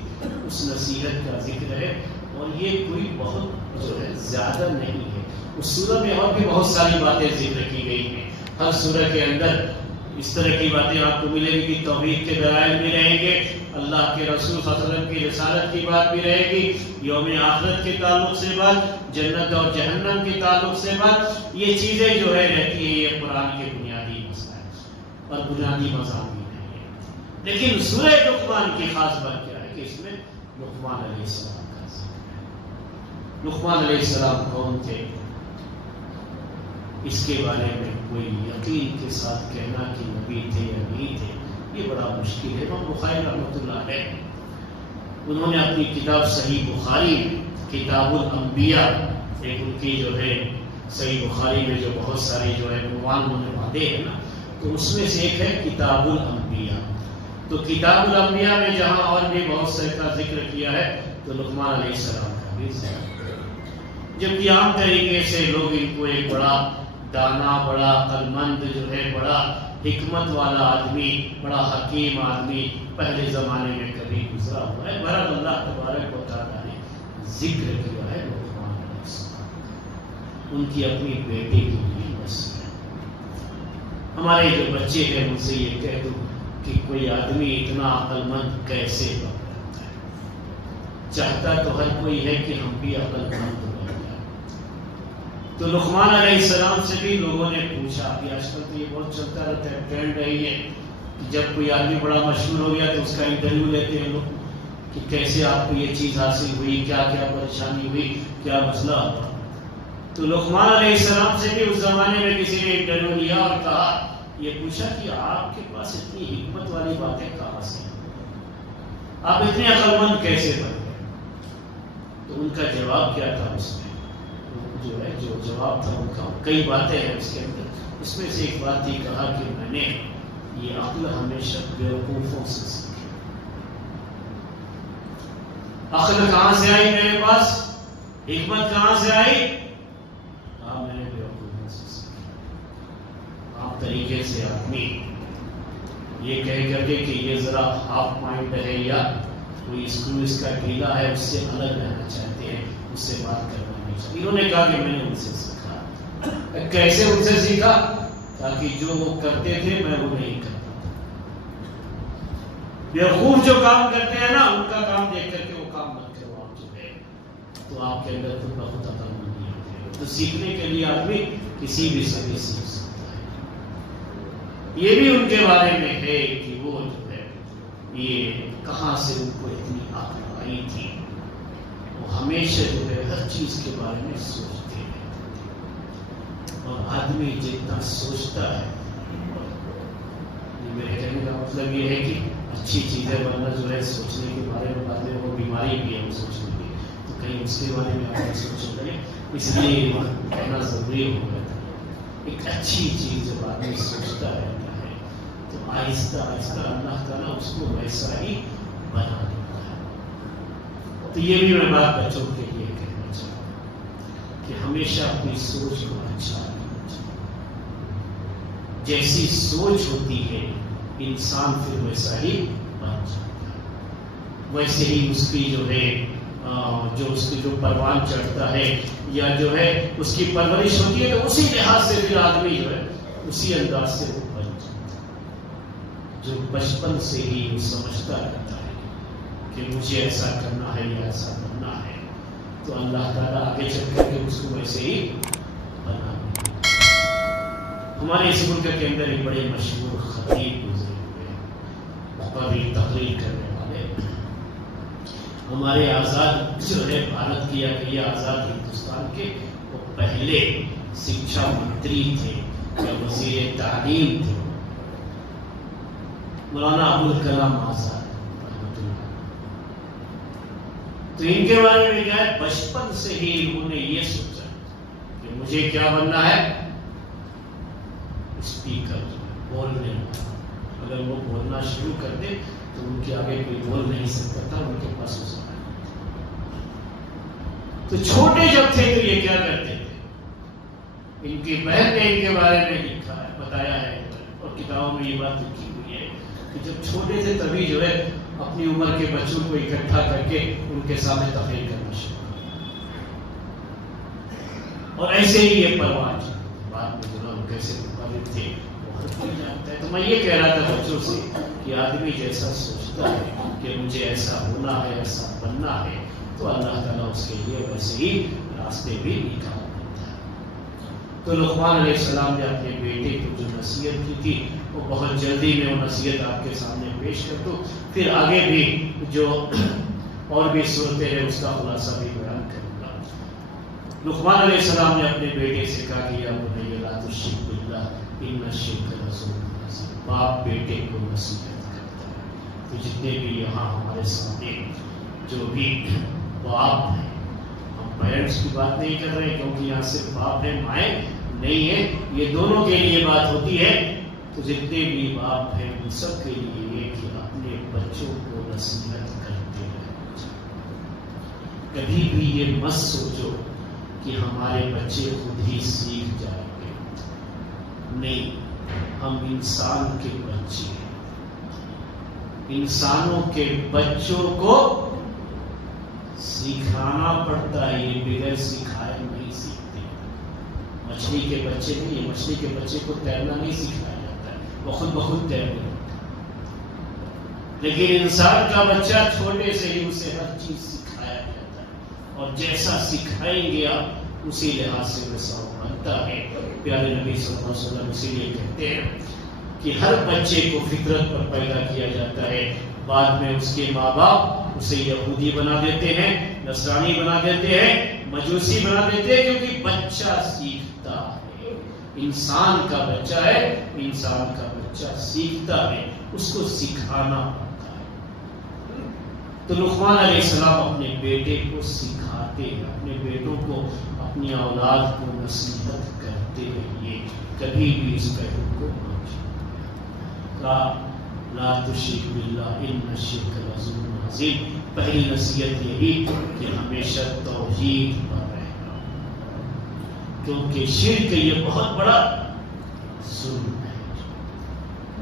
اس نصیحت کا ذکر ہے، اور یہ کوئی بہت جو ہے زیادہ نہیں ہے۔ اس سورہ میں اور بھی بہت ساری باتیں ذکر کی گئی ہیں۔ ہر سورہ کے اندر اس طرح کی باتیں آپ کو ملیں گی کہ توحید کے دلائل بھی رہیں گے، اللہ کے رسول صلی اللہ علیہ وسلم کی رسالت کی بات بھی رہے گی، یوم آخرت کے تعلق سے بات، جنت اور جہنم کے تعلق سے بات، یہ چیزیں جو ہے رہتی ہیں۔ یہ قرآن کے بنیادی مسائل اور بنیادی مضامین ہیں۔ لیکن سورہ لقمان کی خاص بات کیا ہے کہ اس میں لقمان علیہ السلام کا ذکر ہے۔ لقمان علیہ السلام کون تھے؟ اس کے بارے میں کوئی یقین کے ساتھ کہنا کہ نبی تھے یا نہیں تھے، یہ بڑا مشکل ہے۔ امام بخاری رحمۃ اللہ علیہ، انہوں نے اپنی کتاب صحیح بخاری میں کتاب الانبیاء، ایک ان کی جو ہے صحیح بخاری میں جو بہت ساری جو ہے عنوان انہوں نے باندھے ہیں نا، تو اس میں سے ایک ہے کتاب الانبیاء۔ تو کتاب الانبیاء میں جہاں اور بھی بہت سے کا ذکر کیا ہے، تو لقمان علیہ السلام کا بھی ذکر ہے۔ جبکہ عام طریقے سے لوگ ان کو ایک بڑا دانا، بڑا عقل مند جو ہے، بڑا حکمت والا آدمی، بڑا حکیم آدمی پہلے زمانے میں کبھی گزرا ہوا ہے۔ بہرحال اللہ تبارک و تعالیٰ نے ذکر کیا ہے لقمان علیہ السلام، ان کی اپنی بیٹے کی بھی نصیحت۔ ہمارے جو بچے ہیں ان سے یہ کہہ دو کہ کوئی آدمی اتنا عقل مند کیسے بنتا ہے؟ چاہتا تو ہر کوئی ہے کہ ہم بھی عقل مند بن جائیں۔ تو لقمان علیہ السلام سے بھی لوگوں نے پوچھا کہ آج کل تو یہ بہت چلتا رہتا ہے، ٹرینڈ رہی ہے کہ جب کوئی آدمی بڑا مشہور ہو گیا تو اس کا انٹرویو لیتے ہیں لوگ کہ کیسے آپ کو یہ چیز حاصل ہوئی، کیا کیا پریشانی ہوئی، کیا مسئلہ ہوا۔ تو لقمان علیہ السلام سے بھی اس زمانے میں کسی نے انٹرویو لیا اور کہا، یہ پوچھا کہ آپ کے پاس اتنی حکمت والی باتیں کہاں سے ہیں، آپ اتنے عقل مند کیسے بن گئے؟ تو ان کا جواب کیا تھا؟ اس میں جو ہے جو جواب تھا ان کا، کئی باتیں ہیں اس کے اندر، اس میں سے ایک بات یہ کہا کہ میں نے یہ عقل ہمیشہ بیوقوفوں سے سیکھی۔ عقل کہاں سے آئی میرے پاس، حکمت کہاں سے آئی؟ کہا میں نے بیوقوفوں سے سیکھی۔ عام طریقے سے آدمی یہ کہہ کر کے کہ یہ ذرا ہاف مائنڈ ہے یا کوئی اسکرو اس کا ڈھیلا ہے، اس سے الگ رہنا چاہتے ہیں، اس سے بات کرنا نہیں چاہتے۔ انہوں نے کہا کہ میں نے ان سے سیکھا۔ کیسے ان سے سیکھا؟ تاکہ جو وہ کرتے تھے میں وہ نہیں کرتا تھا۔ بیوقوف جو کام کرتے ہیں نا، ان کا کام دیکھ کر کے وہ کام مت کرو آپ جو ہے، تو آپ کے اندر خود بخود عقل مندی آتی ہے۔ تو سیکھنے کے لیے آدمی کسی بھی سے سیکھ سکتا ہے۔ یہ بھی ان کے بارے میں ہے کہ وہ جو ہے یہ کہاں سے ان کو اتنی عقل آئی تھی۔ وہ ہمیشہ جو ہے ہر چیز کے بارے میں سوچتے ہیں، اور آدمی جتنا سوچتا ہے، میرے کہنے کا مطلب یہ ہے کہ اچھی چیزیں ورنہ جو ہے سوچنے کے بارے میں بعد میں وہ بیماری بھی ہے وہ سوچنے کی، تو کہیں اس کے بارے میں آپ سوچ رہے، اس لیے یہ کہنا ضروری ہو گیا تھا۔ ایک اچھی چیز جب آدمی سوچتا رہتا ہے تو آہستہ آہستہ اللہ تعالیٰ اس کو ویسا ہی بنا دیتا ہے۔ تو یہ بھی میں بات بچوں کے لیے کہنا چاہتا ہوں کہ ہمیشہ اپنی سوچ کو اچھا رکھنا چاہیے۔ جیسی سوچ ہوتی ہے انسان پھر ویسا ہی بن جاتا ہے۔ ویسے ہی اس کی جو ہے جو اس کی جو پروان چڑھتا ہے یا جو ہے اس کی پرورش ہوتی ہے، تو اسی لحاظ سے پھر آدمی جو ہے اسی انداز سے وہ بن جاتا ہے۔ جو بچپن سے ہی وہ سمجھتا رہتا ہے کہ مجھے ایسا کرنا ہے یا ایسا کرنا ہے، تو اللہ تعالیٰ آگے چل کر کے اس کو ویسے ہی بنا دیتا ہے۔ ہمارے اس ملک کے اندر ایک بڑے مشہور خطیب گزرے ہوئے، قوی تقریر کرنے والے، ہمارے آزاد جو ہے بھارت کی یا کہ آزاد ہندوستان کے وہ پہلے شکشا منتری تھے یا وزیر تعلیم تھے، مولانا ابوالکلام آزاد رحمۃ اللہ۔ تو ان کے بارے میں کیا ہے، بچپن سے ہی انہوں نے یہ سوچا کہ مجھے کیا بننا ہے، اسپیکر، بولنے والا۔ اگر وہ بولنا شروع کر دے تو ان کے آگے کوئی بول نہیں سکتا تھا، ان کے پاس اس کا۔ تو چھوٹے جب تھے تو یہ کیا کرتے تھے، ان کی بہن نے ان کے بارے میں لکھا ہے، بتایا ہے کتابوں میں یہ بات لکھی ہوئی ہے کہ جب چھوٹے تھے تبھی جو ہے اپنی عمر کے بچوں کو اکٹھا کر کے ان کے سامنے تقریر کرنا شروع اور ایسے ہی یہ پروان بعد میں جو لوگ کیسے مختلف تھے وہ ہر کوئی جانتا ہے. تو میں یہ کہہ رہا تھا بچوں سے کہ آدمی جیسا سوچتا ہے کہ مجھے ایسا ہونا ہے ایسا بننا ہے تو اللہ تعالیٰ اس کے لیے ویسے ہی راستے بھی نکال دیتا ہے. تو لقمان علیہ السلام نے اپنے بیٹے کو جو نصیحت کی تھی وہ بہت جلدی میں وہ نصیحت آپ کے سامنے پیش کر دوں, پھر آگے بھی جو اور بھی صورتیں ہیں اس کا خلاصہ بھی بیان کروں گا. لقمان علیہ السلام نے اپنے بیٹے سے کہا کہ یا بنی لا تشرک باللہ ان الشرک لظلم عظیم. باپ بیٹے کو نصیحت کرتا ہے. تو جتنے بھی یہاں ہمارے سامنے جو بھی باپ ہیں, ہم پیرنٹس کی بات نہیں کر رہے کیونکہ یہاں صرف باپ ہے مائیں نہیں ہے, یہ دونوں کے لیے بات ہوتی ہے. تو جتنے بھی باپ ہیں ان سب کے لیے یہ کہ اپنے بچوں کو نصیحت کرتے رہنا چاہیے. کبھی بھی یہ مت سوچو کہ ہمارے بچے خود ہی سیکھ جائیں گے. نہیں, ہم انسان کے بچے ہیں. انسانوں کے بچوں کو سکھانا پڑتا ہے, یہ بغیر سکھائے نہیں سیکھتے. مچھلی کے بچے نہیں, یہ مچھلی کے بچے کو تیرنا نہیں سکھایا جاتا ہے, وہ خود بخود تیرنے لگتا ہے. لیکن انسان کا بچہ چھوٹے سے ہی اسے ہر چیز سکھایا جاتا ہے اور جیسا سکھائیں گے آپ اسی لحاظ سے ویسا بنتا ہے. پیارے نبی صلی اللہ علیہ وسلم اسی لیے کہتے ہیں کہ ہر بچے کو فطرت پر پیدا کیا جاتا ہے, بعد میں اس کے ماں باپ اسے یہودی بنا دیتے ہیں, نصرانی بنا دیتے ہیں, مجوسی بنا دیتے ہیں, کیونکہ بچہ سیکھتا ہے. انسان کا بچہ ہے, انسان کا بچہ سیکھتا ہے, اس کو سکھانا پڑتا ہے. تو لقمان علیہ السلام اپنے بیٹے کو سکھاتے ہیں, اپنے بیٹوں کو اپنی اولاد کو نصیحت کرتے رہیے, کبھی بھی اس پہلو کو لا تشرک باللہ ان الشرک لظلم عظیم. پہلی نصیحت یہی کہ ہمیشہ توحید پر رہنا, کیونکہ شرک یہ بہت بڑا ظلم ہے.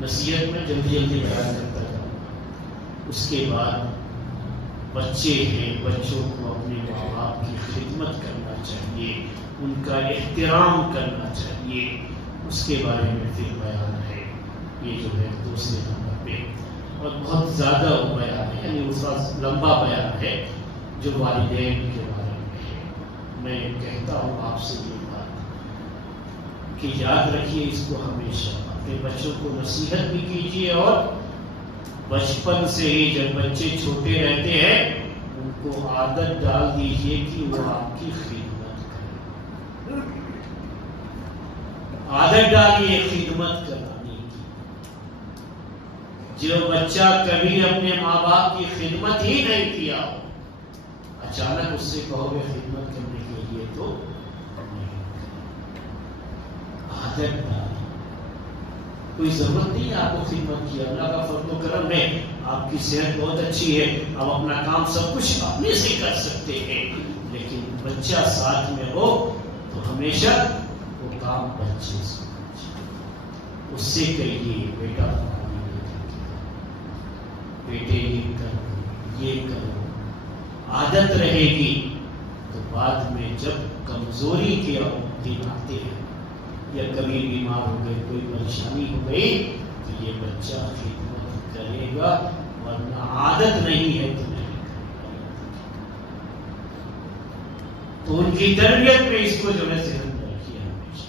نصیحت میں جلدی جلدی بیان کرتا جاؤں گا. اس کے بعد بچے ہیں, بچوں کو اپنے ماں باپ کی خدمت کرنا چاہیے, ان کا احترام کرنا چاہیے. اس کے بارے میں پھر بیان ہے, یہ جو ہے دوسرے نمبر پہ, اور بہت زیادہ وہ بیان ہے, یعنی اس وقت لمبا بیان ہے جو والدین کے بارے میں ہے. میں کہتا ہوں آپ سے یہ بات کہ یاد رکھیے اس کو ہمیشہ, اپنے بچوں کو نصیحت بھی کیجیے اور بچپن سے ہی جب بچے چھوٹے رہتے ہیں ان کو عادت ڈال دیجیے کہ وہ آپ کی خدمت کریں. عادت ڈالیے خدمت کرنے کی. جو بچہ کبھی اپنے ماں باپ کی خدمت ہی نہیں کیا ہو, اچانک اس سے کہو گے خدمت کرنے کے لیے تو نہیں. عادت ڈالی, کوئی ضرورت نہیں ہے آپ کو خدمت کی, اللہ کا فضل و کرم ہے, آپ کی صحت بہت اچھی ہے, آپ اپنا کام سب کچھ اپنے سے کر سکتے ہیں, لیکن بچہ ساتھ میں ہو تو ہمیشہ وہ کام بچے سے, اس سے کہیے بیٹا بیٹے یہ کرو یہ کرو. عادت رہے گی تو بعد میں جب کمزوری کے دن آتے ہیں یا کبھی بیمار ہو گئے, کوئی پریشانی ہو گئی, تو یہ بچہ خدمت کرے گا, ورنہ عادت نہیں ہے تو نہیں کرے گا. تو ان کی تربیت میں اس کو جو ہے ذہن میں رکھیے ہمیشہ.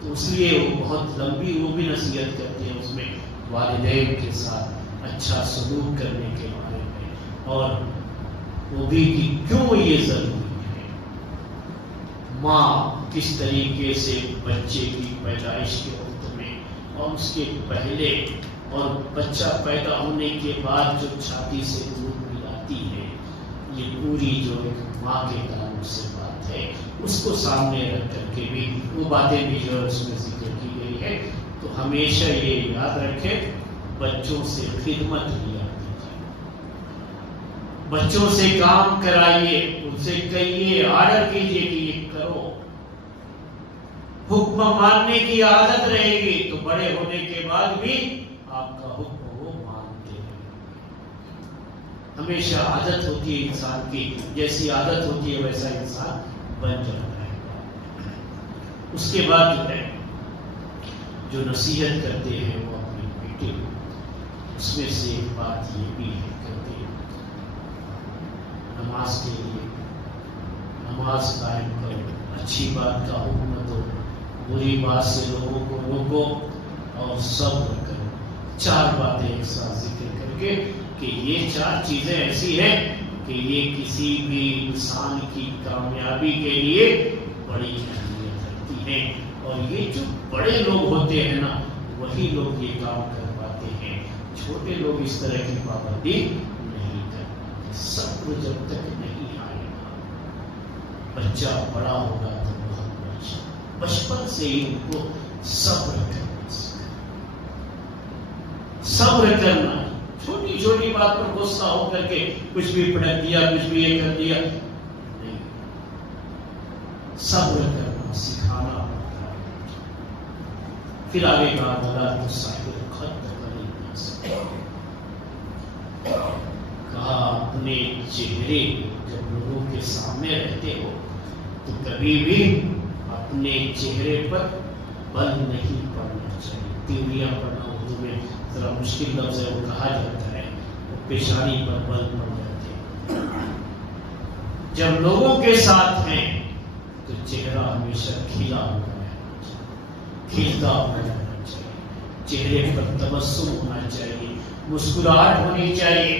تو اس لیے وہ بہت لمبی وہ بھی نصیحت کرتے ہیں اس میں والدین کے ساتھ اچھا سلوک کرنے کے بارے میں, اور وہ بھی کہ کیوں یہ ضروری ہے, ماں کس طریقے سے بچے کی پیدائش کے وقت میں اور اس کے پہلے اور بچہ پیدا ہونے کے بعد جو چھاتی سے دودھ ملاتی ہے, یہ پوری جو ایک ماں کے تعلق سے بات ہے, اس کو سامنے رکھ کر کے بھی وہ باتیں بھی جو اس میں ذکر کی گئی ہے. تو ہمیشہ یہ یاد رکھیں, بچوں سے خدمت لیا کیجیے, بچوں سے کام کرائیے, ان سے کہیے, آرڈر کیجیے کہ یہ کرو, حکم حکم ماننے کی عادت رہے گی تو بڑے ہونے کے بعد بھی آپ کا حکم وہ مانتے ہیں. ہمیشہ عادت ہوتی ہے انسان کی، جیسی عادت ہوتی ہے ویسا انسان بن جاتا ہے. اس کے بعد جو ہے جو نصیحت کرتے ہیں وہ اپنے بیٹے کو، اس میں سے ایک بات یہ بھی ہے کہتے ہیں نماز کے لیے نماز قائم کرو، اچھی بات کا حکم دو، بری بات سے لوگوں کو روکو اور صبر کرو. 4 باتیں ایک ساتھ ذکر کر کے کہ یہ 4 چیزیں ایسی ہیں کہ یہ کسی بھی انسان کی کامیابی کے لیے بڑی اہمیت رکھتی ہیں. اور یہ جو بڑے لوگ ہوتے ہیں نا وہی لوگ یہ کام کر پاتے ہیں، چھوٹے لوگ اس طرح کی پابندی نہیں کر پاتے. صبر جب تک نہیں آئے گا، بچہ بڑا ہوگا تو بہت بچپن سے ہی ان کو صبر کرنا سکھائیں. صبر کرنا، چھوٹی چھوٹی بات پر غصہ ہو کر کے کچھ بھی پڑک دیا، کچھ بھی یہ کر دیا نہیں. صبر کرنا سکھانا پڑتا ہے. پھر آگے کہا بلا تو صاحب خط کرنا سکھا. کہا اپنے چہرے جب لوگوں کے سامنے رہتے ہو تو کبھی بھی اپنے چہرے پر بل نہیں پڑنا چاہیے. تیوریاں پڑھنا اردو میں ذرا مشکل لفظ ہے، وہ کہا جاتا ہے وہ پیشانی پر بل پڑ جاتے ہیں. جب لوگوں کے ساتھ ہیں تو چہرہ ہمیشہ کھلا ہوا رہنا چاہیے، کھلتا ہوا رہنا چاہیے. چہرے پر تبسم ہونا چاہیے، مسکراہٹ ہونی چاہیے.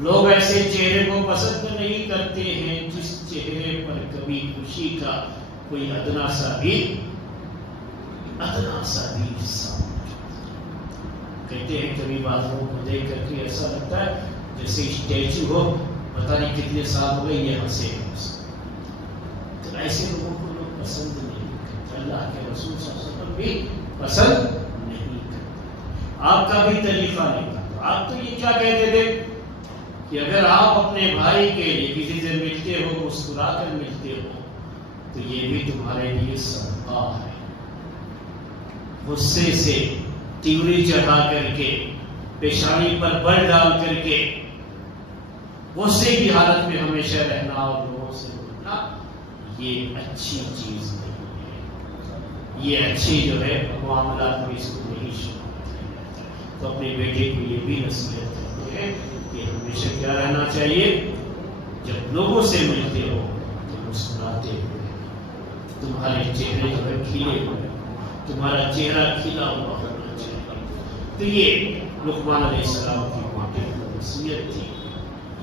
لوگ ایسے چہرے کو پسند نہیں کرتے ہیں جس چہرے پر کبھی خوشی کا کوئی ادنا سا بھی حصہ. کہتے ہیں کبھی بادلوں کو دیکھ کر کے ایسا لگتا ہے جیسے اسٹیچو ہو، پتہ نہیں کتنے سال ہو گئے یہ ہنسے ہیں. تو ایسے لوگوں کو لوگ پسند نہیں کرتے. اللہ کے رسول صلی اللہ علیہ وسلم بھی پسند نہیں کرتے. آپ کا بھی طریقہ نہیں تھا. آپ تو یہ کیا کہتے تھے کہ اگر آپ اپنے بھائی کے لیے کسی سے ملتے ہو، مسکرا کر ملتے ہو تو یہ بھی تمہارے لیے صدقہ ہے. غصے سے تیوری چڑھا کر کے، پیشانی پر بل ڈال کر کے غصے کی حالت میں ہمیشہ رہنا اور لوگوں سے بولنا یہ اچھی چیز نہیں ہے. یہ اچھی جو ہے معاملات میں اس کو نہیں شامل کیا جاتا. تو اپنے بیٹے کو یہ بھی نصیحت کرتے ہیں کہ ہمیشہ کیا رہنا چاہیے، جب لوگوں سے ملتے ہو تو مسکراتے ہوئے. تمہارے چہرے جو ہے کھلے ہوئے، تمہارا چہرہ کھلا ہوا ہونا چاہیے. تو یہ لقمان علیہ السلام کی بیٹے کی نصیحت تھی.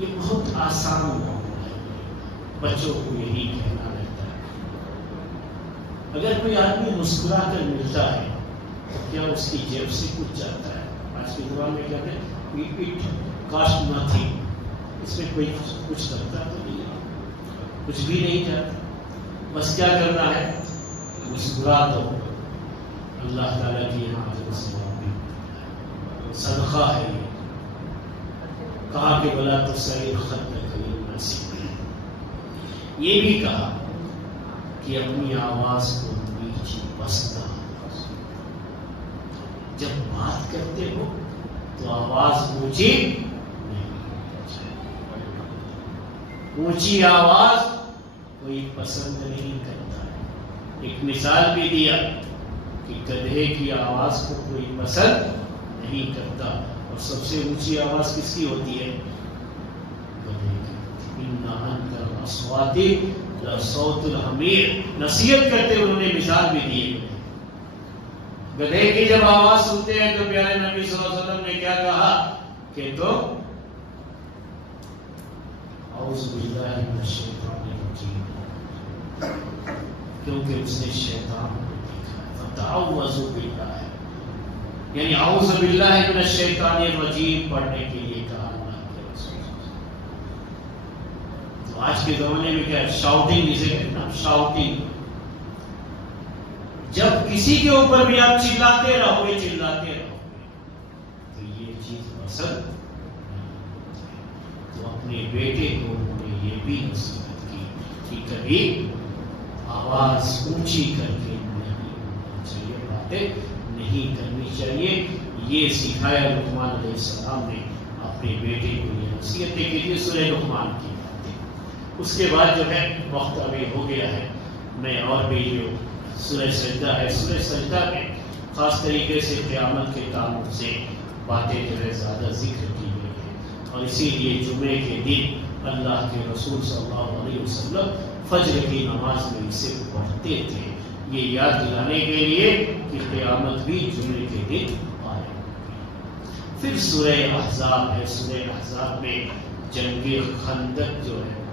یہ بہت آسان معاملہ ہے، بچوں کو یہی کہنا رہتا ہے. اگر کوئی آدمی مسکرا کر ملتا ہے تو کیا اس کی جیب سے کچھ جاتا ہے؟ آج کے زبان میں کہتے ہیں اٹ کاسٹ نتھنگ. اس میں کوئی کچھ کرتا تو نہیں ہے، کچھ بھی نہیں جاتا. بس کیا کرنا ہے، مسکرا دو. اللہ تعالیٰ کی یہاں اجر و ثواب بھی صدقہ ہے. کہا کہ بلا تو صحیح خط یہ بھی کہا کہ اپنی آواز کو نیچی پستہ. جب بات کرتے ہو تو آواز اونچی نہیں، اونچی آواز کوئی پسند نہیں کرتا ہے. ایک مثال بھی دیا کہ گدھے کی آواز کو کوئی پسند نہیں کرتا. اور سب سے اونچی آواز کس کی ہوتی ہے؟ گدھے کی. ان انکر الاصوات لصوت الحمیر. نصیحت کرتے انہوں نے مثال بھی دی. گدھے کی جب آواز سنتے ہیں تو پیارے نبی صلی اللہ علیہ وسلم نے کیا کہا کہ تو اعوذ باللہ من الشیطان الرجیم، کیونکہ اس نے شیطان کو دیکھا ہے. فتعوذوا باللہ، یعنی اعوذ باللہ من الشیطان الرجیم پڑھنے کے لیے کہا اللہ کے رسول. تو آج کے زمانے میں کیا شاؤٹنگ اسے کہتے ہیں، شاؤٹنگ. جب کسی کے اوپر بھی آپ چلاتے رہو گے تو یہ چیز پسند نہیں. تو اپنے بیٹے کو انہوں نے یہ بھی نصیحت کی کہ کبھی آواز اونچی کر کے نہیں بولنا چاہیے، باتیں نہیں کرنی چاہیے۔ یہ سکھایا لقمان علیہ السلام نے اپنے بیٹے کو، یہ نصیحتیں کی تھی سورہ لقمان کی باتیں۔ اس کے بعد جو ہے وقت ابھی ہو گیا ہے، میں اور بھی جو سورہ سجدہ ہے، سورہ سجدہ میں خاص طریقے سے قیامت کے تعلق سے باتیں جو ہے زیادہ ذکر کی گئی ہے، اور اسی لیے جمعے کے دن اللہ کے رسول صلی اللہ علیہ وسلم فجر کی نماز میں اسے پڑھتے تھے، یہ یاد دلانے کے لیے کہ قیامت بھی جمعے کے دن آئے گی۔ پھر سورہ احزاب ہے، سورہ احزاب میں جنگ خندق جو ہے،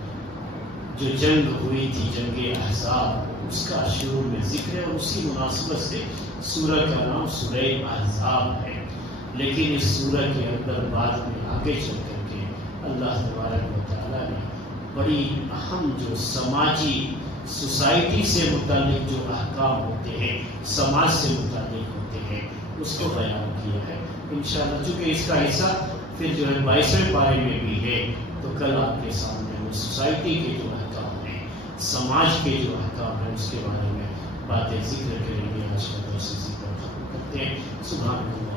جو جنگ ہوئی تھی جنگ احزاب، اس کا شروع میں ذکر ہے، اور اسی مناسبت سے سورہ کا نام سورہ احزاب ہے۔ لیکن اس سورہ کے اندر بعد میں آگے چل کر کے اللہ تبارک و تعالیٰ نے بڑی اہم جو سماجی سوسائٹی سے متعلق جو احکام ہوتے ہیں، سماج سے متعلق ہوتے ہیں، اس کو بیان کیا ہے انشاءاللہ۔ چونکہ اس کا حصہ پھر جو ہے 22ویں پارے میں بھی ہے، تو کل آپ کے سامنے وہ سوسائٹی کے جو احکام ہیں، سماج کے جو احکام ہیں، اس کے بارے میں باتیں ذکر کریں گے۔ آج کا درس اسی پر ختم کرتے ہیں۔ سبحان اللہ۔